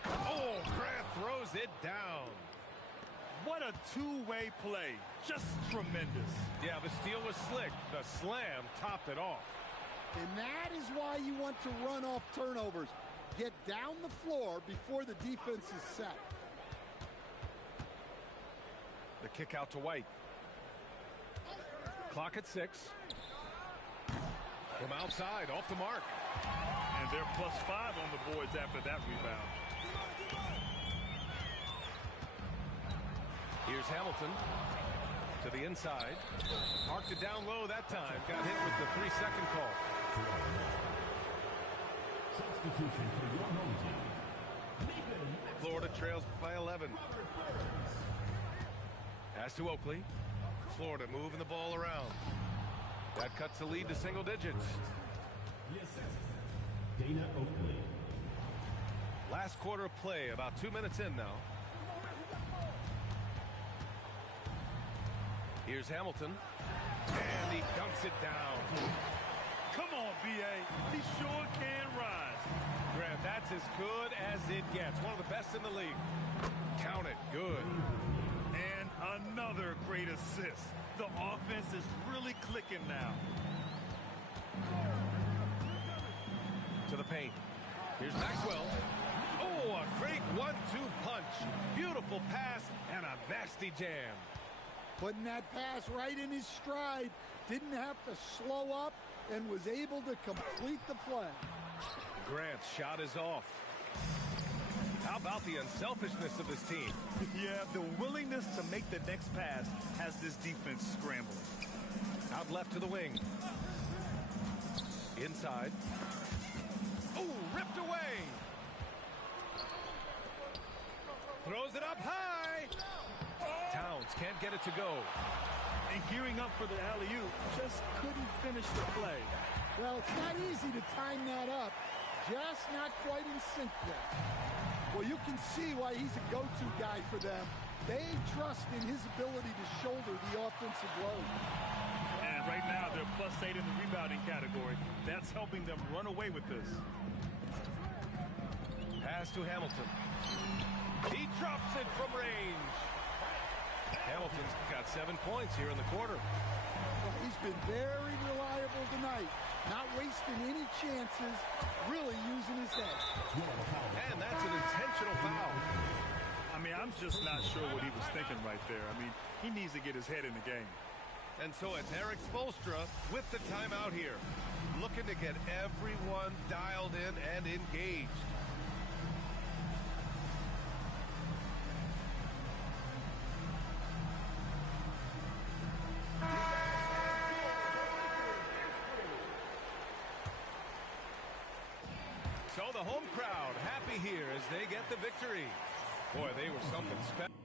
Oh, Grant throws it down. What a two-way play. Just tremendous. Yeah, the steal was slick. The slam topped it off. And that is why you want to run off turnovers. Get down the floor before the defense is set. The kick out to White. Clock at 6. From outside, off the mark. And they're +5 on the boards after that rebound. Here's Hamilton to the inside. Parked it down low that time. Got hit with the 3-second call. Substitution for your home team. Florida trails by 11. Pass to Oakley. Florida moving the ball around. That cuts the lead to single digits. The assist, Dana Oakley. Last quarter of play, about 2 minutes in now. Here's Hamilton. And he dunks it down. Come on, B.A. He sure can rise. Grant, that's as good as it gets. One of the best in the league. Count it. Good. And another great assist. The offense is really clicking now. To the paint. Here's Maxwell. Oh, a great 1-2 punch. Beautiful pass and a nasty jam. Putting that pass right in his stride. Didn't have to slow up and was able to complete the play. Grant's shot is off. How about the unselfishness of this team? Yeah, the willingness to make the next pass has this defense scrambling. Out left to the wing. Inside. Oh, ripped away. Throws it up high. Towns can't get it to go. And gearing up for the alley-oop, just couldn't finish the play. Well, it's not easy to time that up. Just not quite in sync there. Well, you can see why he's a go-to guy for them. They trust in his ability to shoulder the offensive load. And right now, they're +8 in the rebounding category. That's helping them run away with this. Pass to Hamilton. He drops it from range. Hamilton's got 7 points here in the quarter. Well, he's been very reliable tonight. Not wasting any chances, really using his head. And that's an intentional foul. I mean, I'm just not sure what he was thinking right there. I mean, he needs to get his head in the game. And so it's Eric Spoelstra with the timeout here. Looking to get everyone dialed in and engaged. So the home crowd happy here as they get the victory. Boy, they were something special.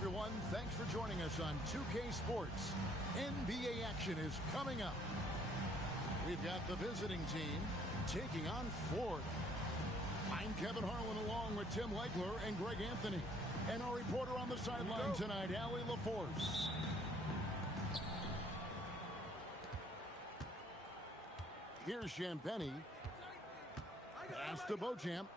everyone. Thanks for joining us on 2K Sports. NBA action is coming up. We've got the visiting team taking on Florida. I'm Kevin Harlan along with Tim Legler and Greg Anthony. And our reporter on the sideline tonight, Allie LaForce. Here's Champagnie. Pass to Beauchamp.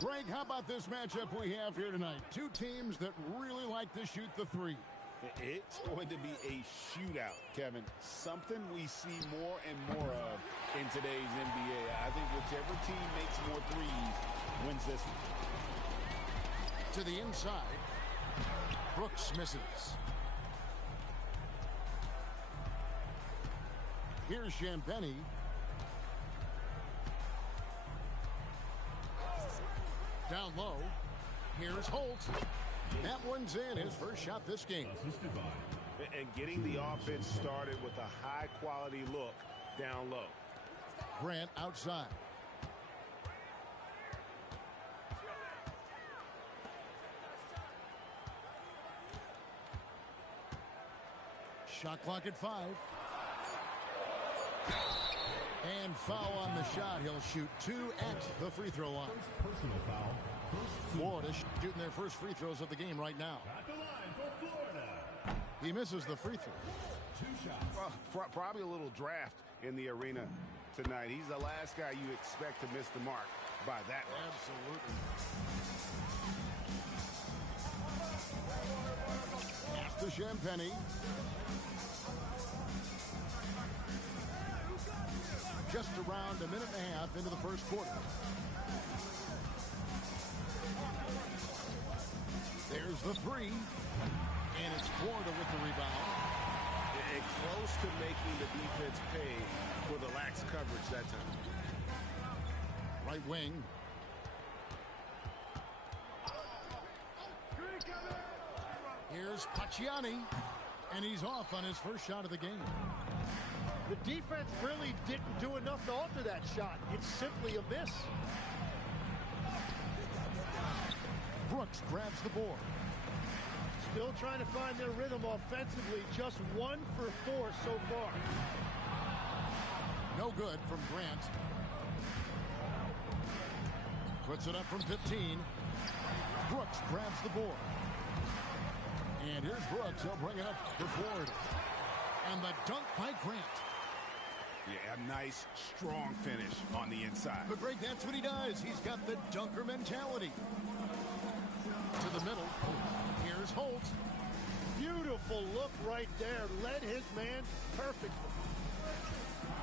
Greg, how about this matchup we have here tonight? Two teams that really like to shoot the three. It's going to be a shootout, Kevin. Something we see more and more of in today's NBA. I think whichever team makes more threes wins this one. To the inside. Brooks misses. Here's Champagnie. Down low. Here's Holt. That one's in. His first shot this game. And getting the offense started with a high-quality look down low. Grant outside. Shot clock at 5. And foul on the shot. He'll shoot 2 at the free throw line. Personal foul. Florida shooting their first free throws of the game right now. At the line for Florida. He misses the free throw. 2 shots. Well, probably a little draft in the arena tonight. He's the last guy you expect to miss the mark by that much. Absolutely. After Champagnie. Just around a minute and a half into the first quarter. There's the three. And it's Florida with the rebound. Close to making the defense pay for the lax coverage that time. Right wing. Here's Pacciani. And he's off on his first shot of the game. The defense really didn't do enough to alter that shot. It's simply a miss. Brooks grabs the board. Still trying to find their rhythm offensively. Just 1 for 4 so far. No good from Grant. Puts it up from 15. Brooks grabs the board. And here's Brooks. He'll bring it up to Florida. And the dunk by Grant. Yeah, a nice, strong finish on the inside. But Greg, that's what he does. He's got the dunker mentality. To the middle. Here's Holt. Beautiful look right there. Led his man perfectly.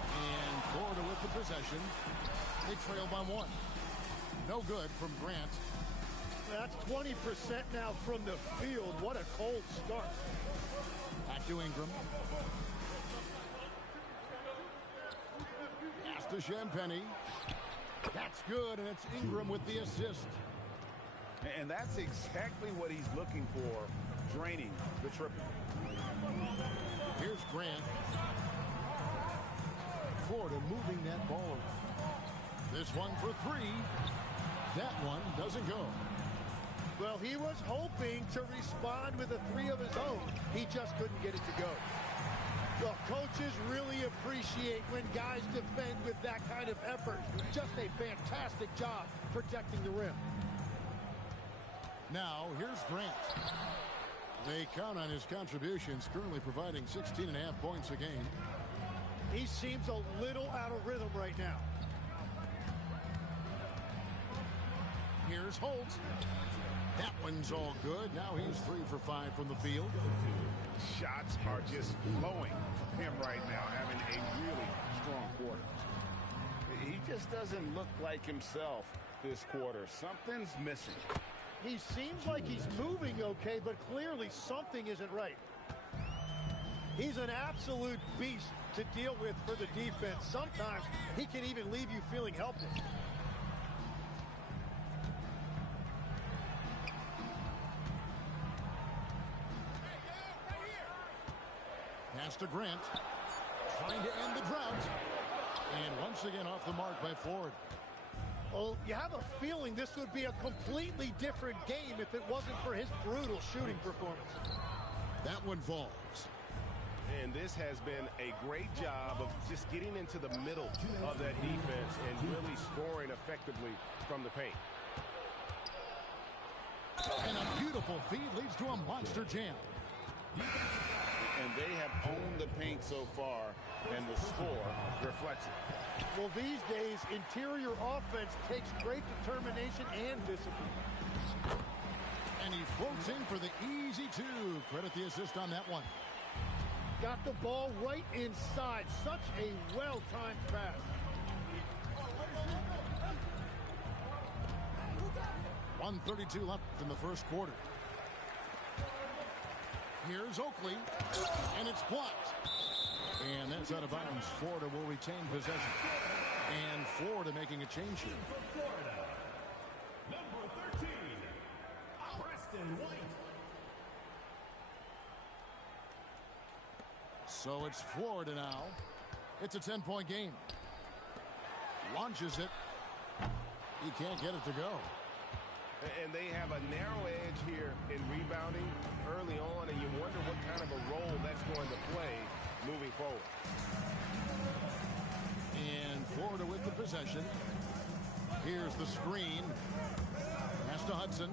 And Florida with the possession. They trail by 1. No good from Grant. That's 20% now from the field. What a cold start. Back to Ingram. Pass to Champagnie. That's good, and it's Ingram with the assist. And that's exactly what he's looking for, draining the triple. Here's Grant. Florida moving that ball around. This one for 3. That one doesn't go. Well, he was hoping to respond with a 3 of his own. He just couldn't get it to go. Well, coaches really appreciate when guys defend with that kind of effort. Just a fantastic job protecting the rim. Now, here's Grant. They count on his contributions, currently providing 16.5 points a game. He seems a little out of rhythm right now. Here's Holt. That one's all good. Now he's 3 for 5 from the field. Shots are just flowing for him right now, having a really strong quarter. He just doesn't look like himself this quarter. Something's missing. He seems like he's moving okay, but clearly something isn't right. He's an absolute beast to deal with for the defense. Sometimes he can even leave you feeling helpless. Pass to Grant. Trying to end the drought. And once again off the mark by Florida. Oh, you have a feeling this would be a completely different game if it wasn't for his brutal shooting performance. That one falls. And this has been a great job of just getting into the middle of that defense and really scoring effectively from the paint. And a beautiful feed leads to a monster jam. And they have owned the paint so far, and the score reflects it. Well, these days, interior offense takes great determination and discipline. And he floats in for the easy two. Credit the assist on that one. Got the ball right inside. Such a well-timed pass. .132 left in the first quarter. Here's Oakley, and it's blocked. And that's out of bounds. Florida will retain possession. And Florida making a change here. Florida, number 13, Preston White. So it's Florida now. It's a 10-point game. Launches it. He can't get it to go. And they have a narrow edge here in rebounding early on, and you wonder what kind of a role that's going to play moving forward. And Florida with the possession. Here's the screen. Pass to Hudson.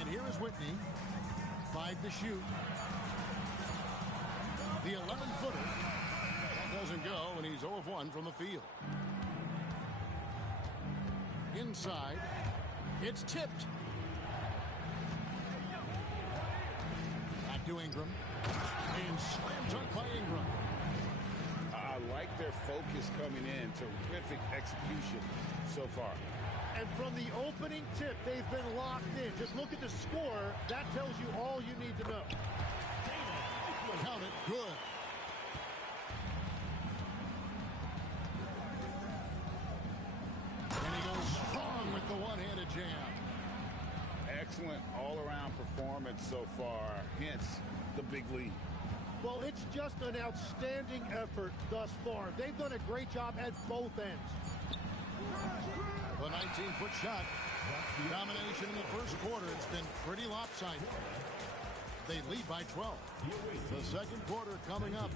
And here is Whitney. 5 to shoot. The 11-footer. That doesn't go, and he's 0 of 1 from the field. Inside. It's tipped. Back to Ingram. And slam dunk by Ingram. I like their focus coming in. Terrific execution so far. And from the opening tip, they've been locked in. Just look at the score. That tells you all you need to know. Count it. Good. And he goes strong with the one-handed jam. Excellent all-around performance so far, hence the big lead. Well, it's just an outstanding effort thus far. They've done a great job at both ends. The 19-foot shot. Domination in the first quarter. It's been pretty lopsided. They lead by 12. The second quarter coming up.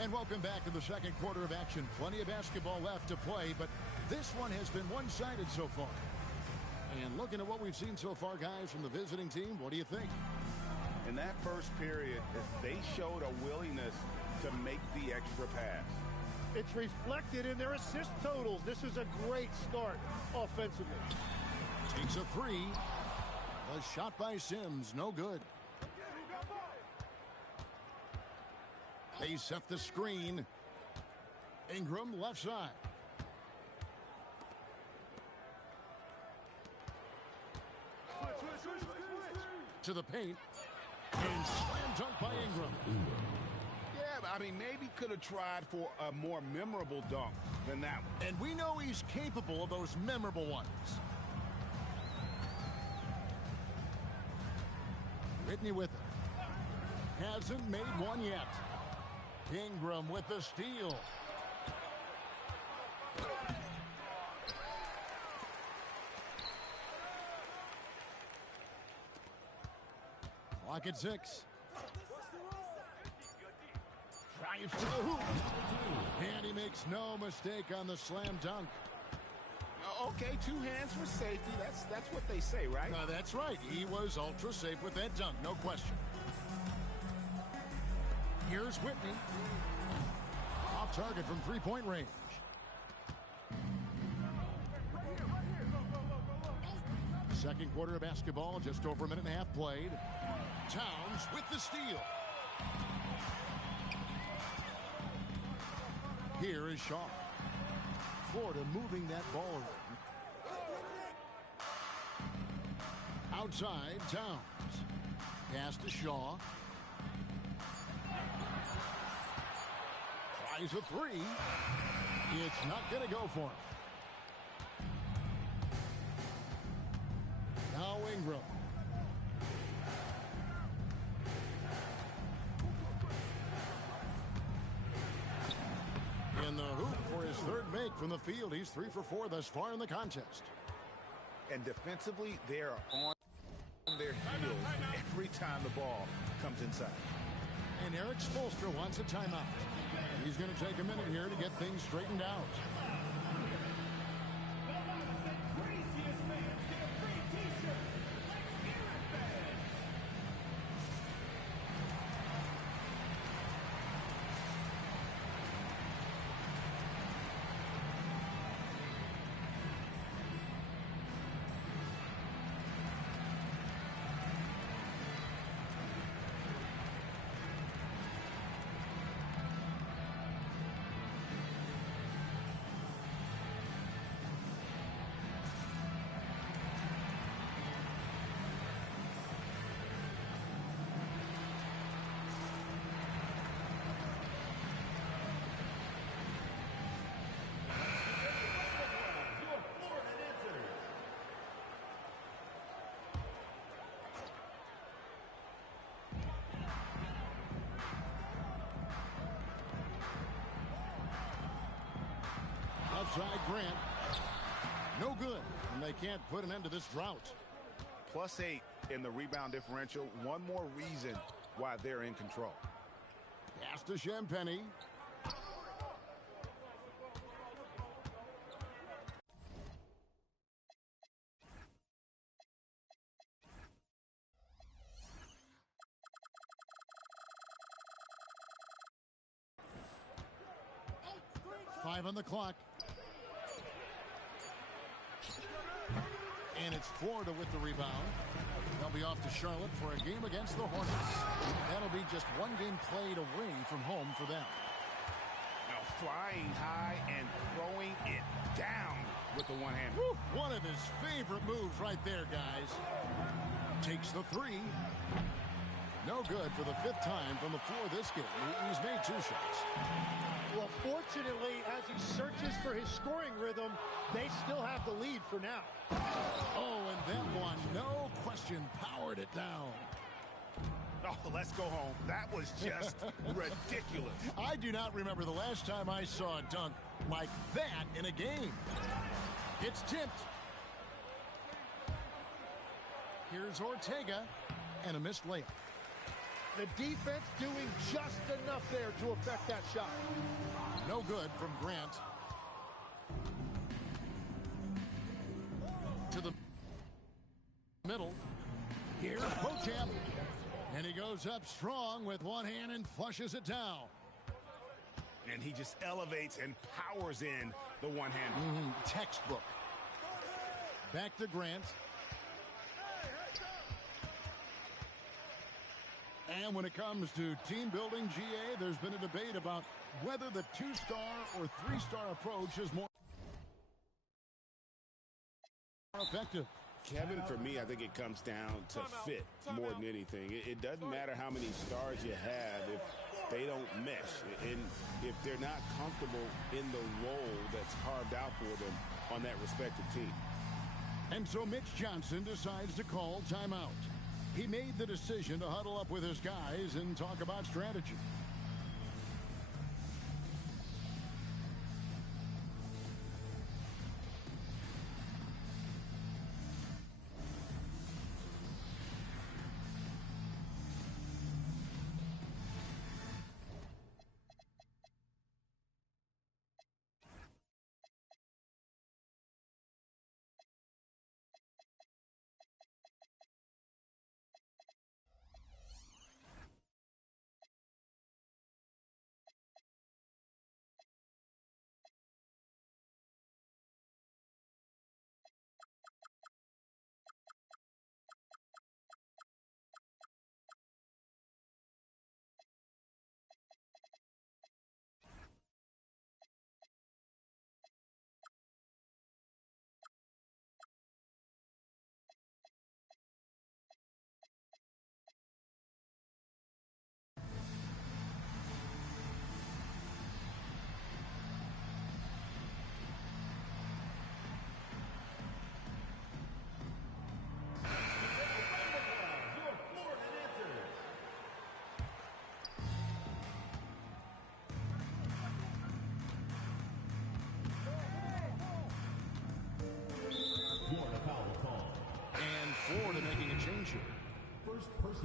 And welcome back to the second quarter of action. Plenty of basketball left to play, but this one has been one-sided so far. And looking at what we've seen so far, guys, from the visiting team, what do you think? In that first period, they showed a willingness to make the extra pass. It's reflected in their assist totals. This is a great start offensively. Takes a three. A shot by Sims, no good. They set the screen. Ingram left side. To the paint. And slam dunk by Ingram. Yeah, I mean, maybe could have tried for a more memorable dunk than that one. And we know he's capable of those memorable ones. Whitney with it. Hasn't made one yet. Ingram with the steal. Clock at 6. Drives to the hoop. And he makes no mistake on the slam dunk. Okay, 2 hands for safety. That's what they say, right? That's right. He was ultra safe with that dunk, no question. Here's Whitney. Off target from three-point range. Second quarter of basketball, just over a minute and a half played. Towns with the steal. Here is Shaw. Florida moving that ball around. Outside, Towns. Pass to Shaw. Tries a three. It's not going to go for him. Now Ingram. From the field, he's 3 for 4 thus far in the contest. And defensively, they are on their heels every time the ball comes inside. And Eric Spoelstra wants a timeout. He's going to take a minute here to get things straightened out. Outside Grant. No good. And they can't put an end to this drought. +8 in the rebound differential. One more reason why they're in control. Pass to Champagny. Five on the clock. And it's Florida with the rebound. They'll be off to Charlotte for a game against the Hornets. That'll be just one game played away from home for them. Now flying high and throwing it down with the one hand. One of his favorite moves right there, guys. Takes the three. No good for the 5th time from the floor this game. He's made 2 shots. Well, fortunately, as he searches for his scoring rhythm, they still have the lead for now. Oh, and that one, no question, powered it down. Oh, let's go home. That was just ridiculous. I do not remember the last time I saw a dunk like that in a game. It's tipped. Here's Ortega and a missed layup. The defense doing just enough there to affect that shot. No good from Grant. To the middle. Here's Pochap. And he goes up strong with one hand and flushes it down. And he just elevates and powers in the one hand. Textbook. Back to Grant. And when it comes to team building, GA, there's been a debate about whether the 2-star or 3-star approach is more effective. Kevin, for me, I think it comes down to fit more than anything. It doesn't matter how many stars you have if they don't mesh. And if they're not comfortable in the role that's carved out for them on that respective team. And so Mitch Johnson decides to call timeout. He made the decision to huddle up with his guys and talk about strategy.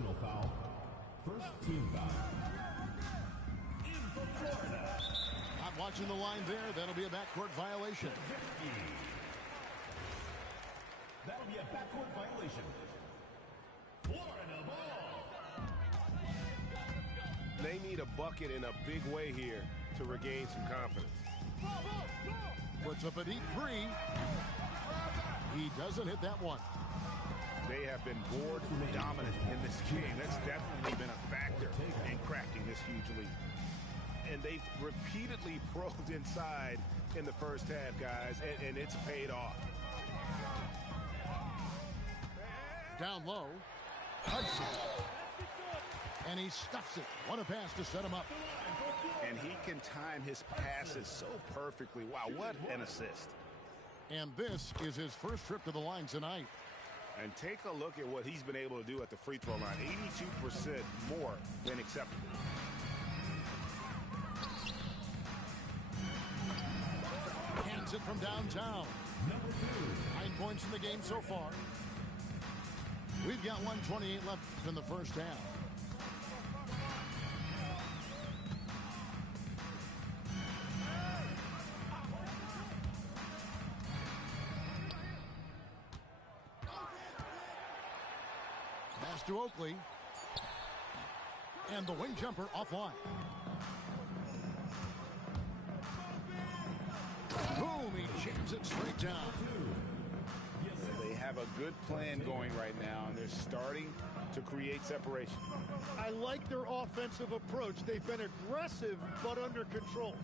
personal foul. First team foul. In for Florida. Not watching the line there. That'll be a backcourt violation. That'll be a backcourt violation. Florida ball. They need a bucket in a big way here to regain some confidence. Puts up a deep three. He doesn't hit that one. They have been board dominant in this game. That's definitely been a factor in crafting this huge lead. And they've repeatedly probed inside in the first half, guys, and it's paid off. Down low. Hudson. And he stuffs it. What a pass to set him up. And he can time his passes so perfectly. Wow, what an assist. And this is his first trip to the line tonight. And take a look at what he's been able to do at the free throw line. 82% more than acceptable. Hands it from downtown. 9 points in the game so far. We've got 1:28 left in the first half. Pass to Oakley. And the wing jumper offline. Boom, he jams it straight down. They have a good plan going right now, and they're starting to create separation. I like their offensive approach. They've been aggressive, but under control.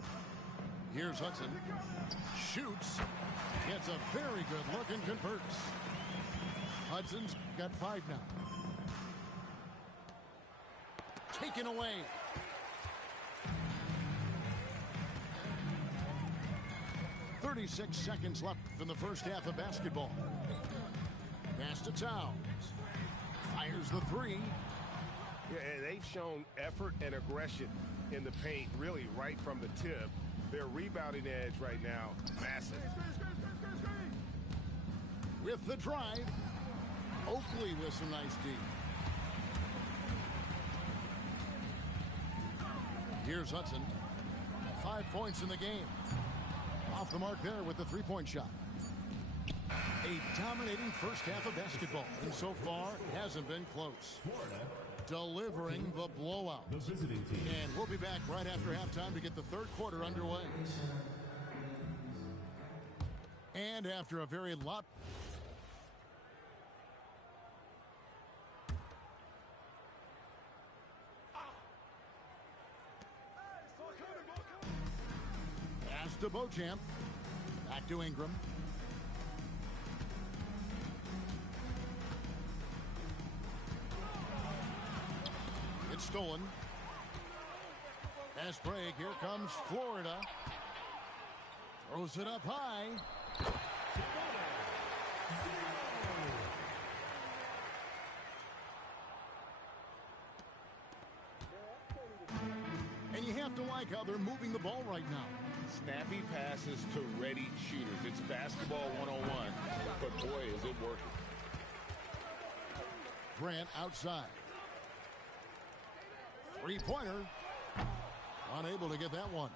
Here's Hudson. Shoots. Gets a very good look and converts. Hudson's got 5 now. Taken away. .36 seconds left in the first half of basketball. Pass to Towns. Fires the three. Yeah, and they've shown effort and aggression in the paint, really right from the tip. Their rebounding edge right now, massive. With the drive. Oakley with some nice D. Here's Hudson. 5 points in the game. Off the mark there with the three-point shot. A dominating first half of basketball. And so far, it hasn't been close. Florida Delivering the blowout. the visiting team. And we'll be back right after halftime to get the third quarter underway. And after a very lot. Pass to Beauchamp. Back to Ingram. It's stolen. Fast break. Here comes Florida. Throws it up high. And you have to like how they're moving the ball right now. Snappy passes to ready shooters. It's basketball 101, but boy, is it working. Grant outside. Three-pointer. Unable to get that one.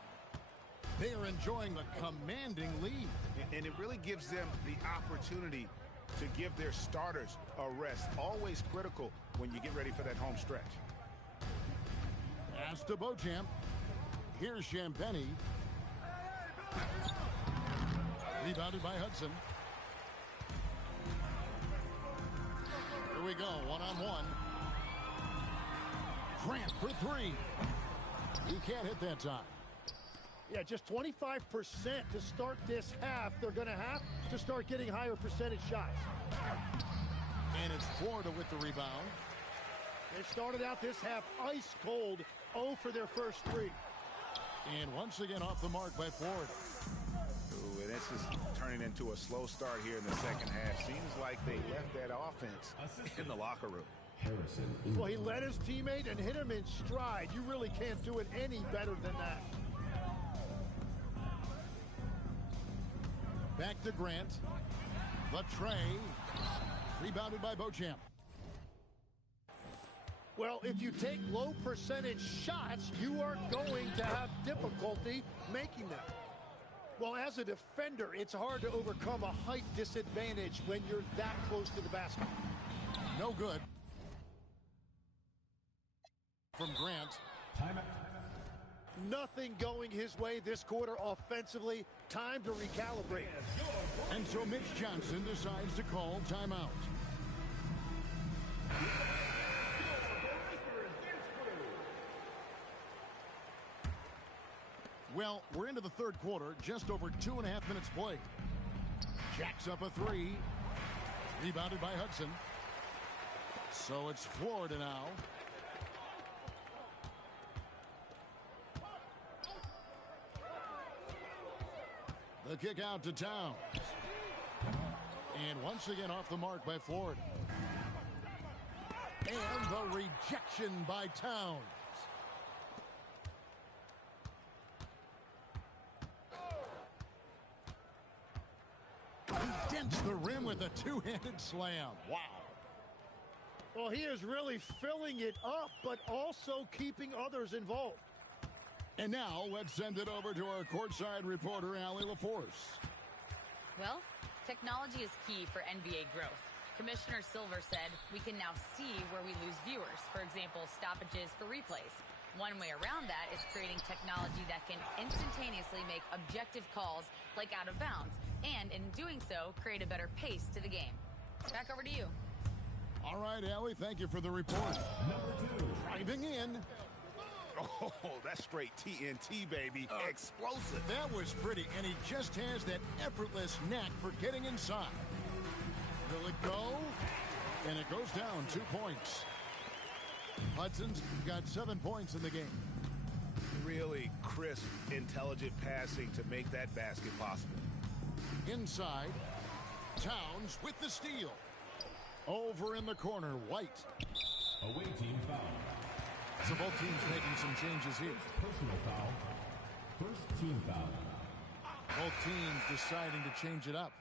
They are enjoying the commanding lead. And it really gives them the opportunity to give their starters a rest. Always critical when you get ready for that home stretch. Pass to Beauchamp. Here's Champagny. Rebounded by Hudson. Here we go, one-on-one. Grant for three. He can't hit that time. Yeah, just 25% to start this half. They're going to have to start getting higher percentage shots. And it's Florida with the rebound. They started out this half ice cold, 0 for their first three. And once again off the mark by Florida. Ooh, and this is turning into a slow start here in the second half. Seems like they left that offense in the locker room. Harrison. Well, he led his teammate and hit him in stride. You really can't do it any better than that. Back to Grant. The tray. Rebounded by Beauchamp. Well, if you take low percentage shots, you are going to have difficulty making them. Well, as a defender, it's hard to overcome a height disadvantage when you're that close to the basket. No good. From Grant. Timeout. Nothing going his way this quarter offensively. Time to recalibrate. And so Mitch Johnson decides to call timeout. Well, we're into the third quarter, just over 2.5 minutes played. Jacks up a three. Rebounded by Hudson. So it's Florida now. The kick out to Towns. And once again off the mark by Florida. And the rejection by Towns. He dents the rim with a two-handed slam. Wow. Well, he is really filling it up, but also keeping others involved. And now let's send it over to our courtside reporter, Allie LaForce. Well, technology is key for NBA growth. Commissioner Silver said we can now see where we lose viewers. For example, stoppages for replays. One way around that is creating technology that can instantaneously make objective calls like out of bounds, and in doing so, create a better pace to the game. Back over to you. All right, Allie, thank you for the report. Number 2. Driving in. Oh, that's straight TNT, baby. Explosive. That was pretty, and he just has that effortless knack for getting inside. Will it go? And it goes down 2 points. Hudson's got 7 points in the game. Really crisp, intelligent passing to make that basket possible. Inside, Towns with the steal. Over in the corner, White. Away team foul. So both teams making some changes here. Personal foul. First team foul. Both teams deciding to change it up.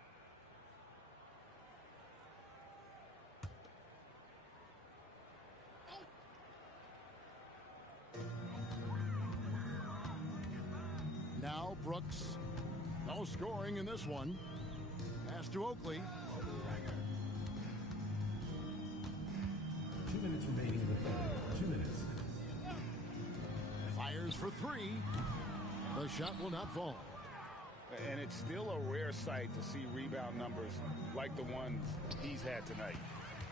Now Brooks. No scoring in this one. Pass to Oakley. 2 minutes remaining in the third. 2 minutes. Fires for three. The shot will not fall. And it's still a rare sight to see rebound numbers like the ones he's had tonight.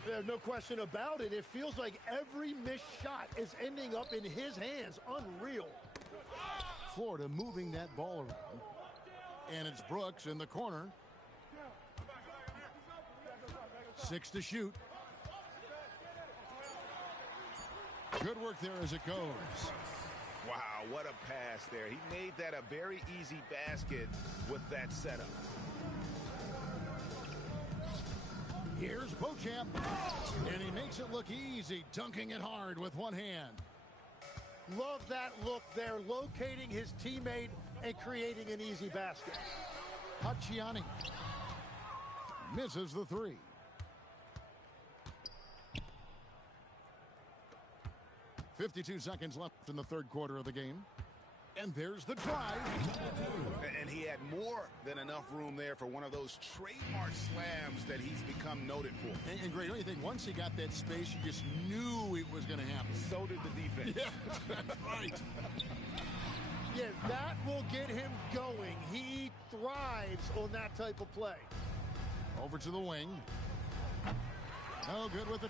There's no question about it. It feels like every missed shot is ending up in his hands. Unreal. Florida moving that ball around. And it's Brooks in the corner. 6 to shoot. Good work there as it goes. Wow, what a pass there. He made that a very easy basket with that setup. Here's Beauchamp. And he makes it look easy, dunking it hard with one hand. Love that look there, locating his teammate and creating an easy basket. Hacciani misses the three. .52 seconds left in the third quarter of the game. And there's the drive. And he had more than enough room there for one of those trademark slams that he's become noted for. And Greg, don't you think once he got that space, you just knew it was going to happen? So did the defense. Yeah, that's right. Yeah, that will get him going. He thrives on that type of play. Over to the wing. No good with the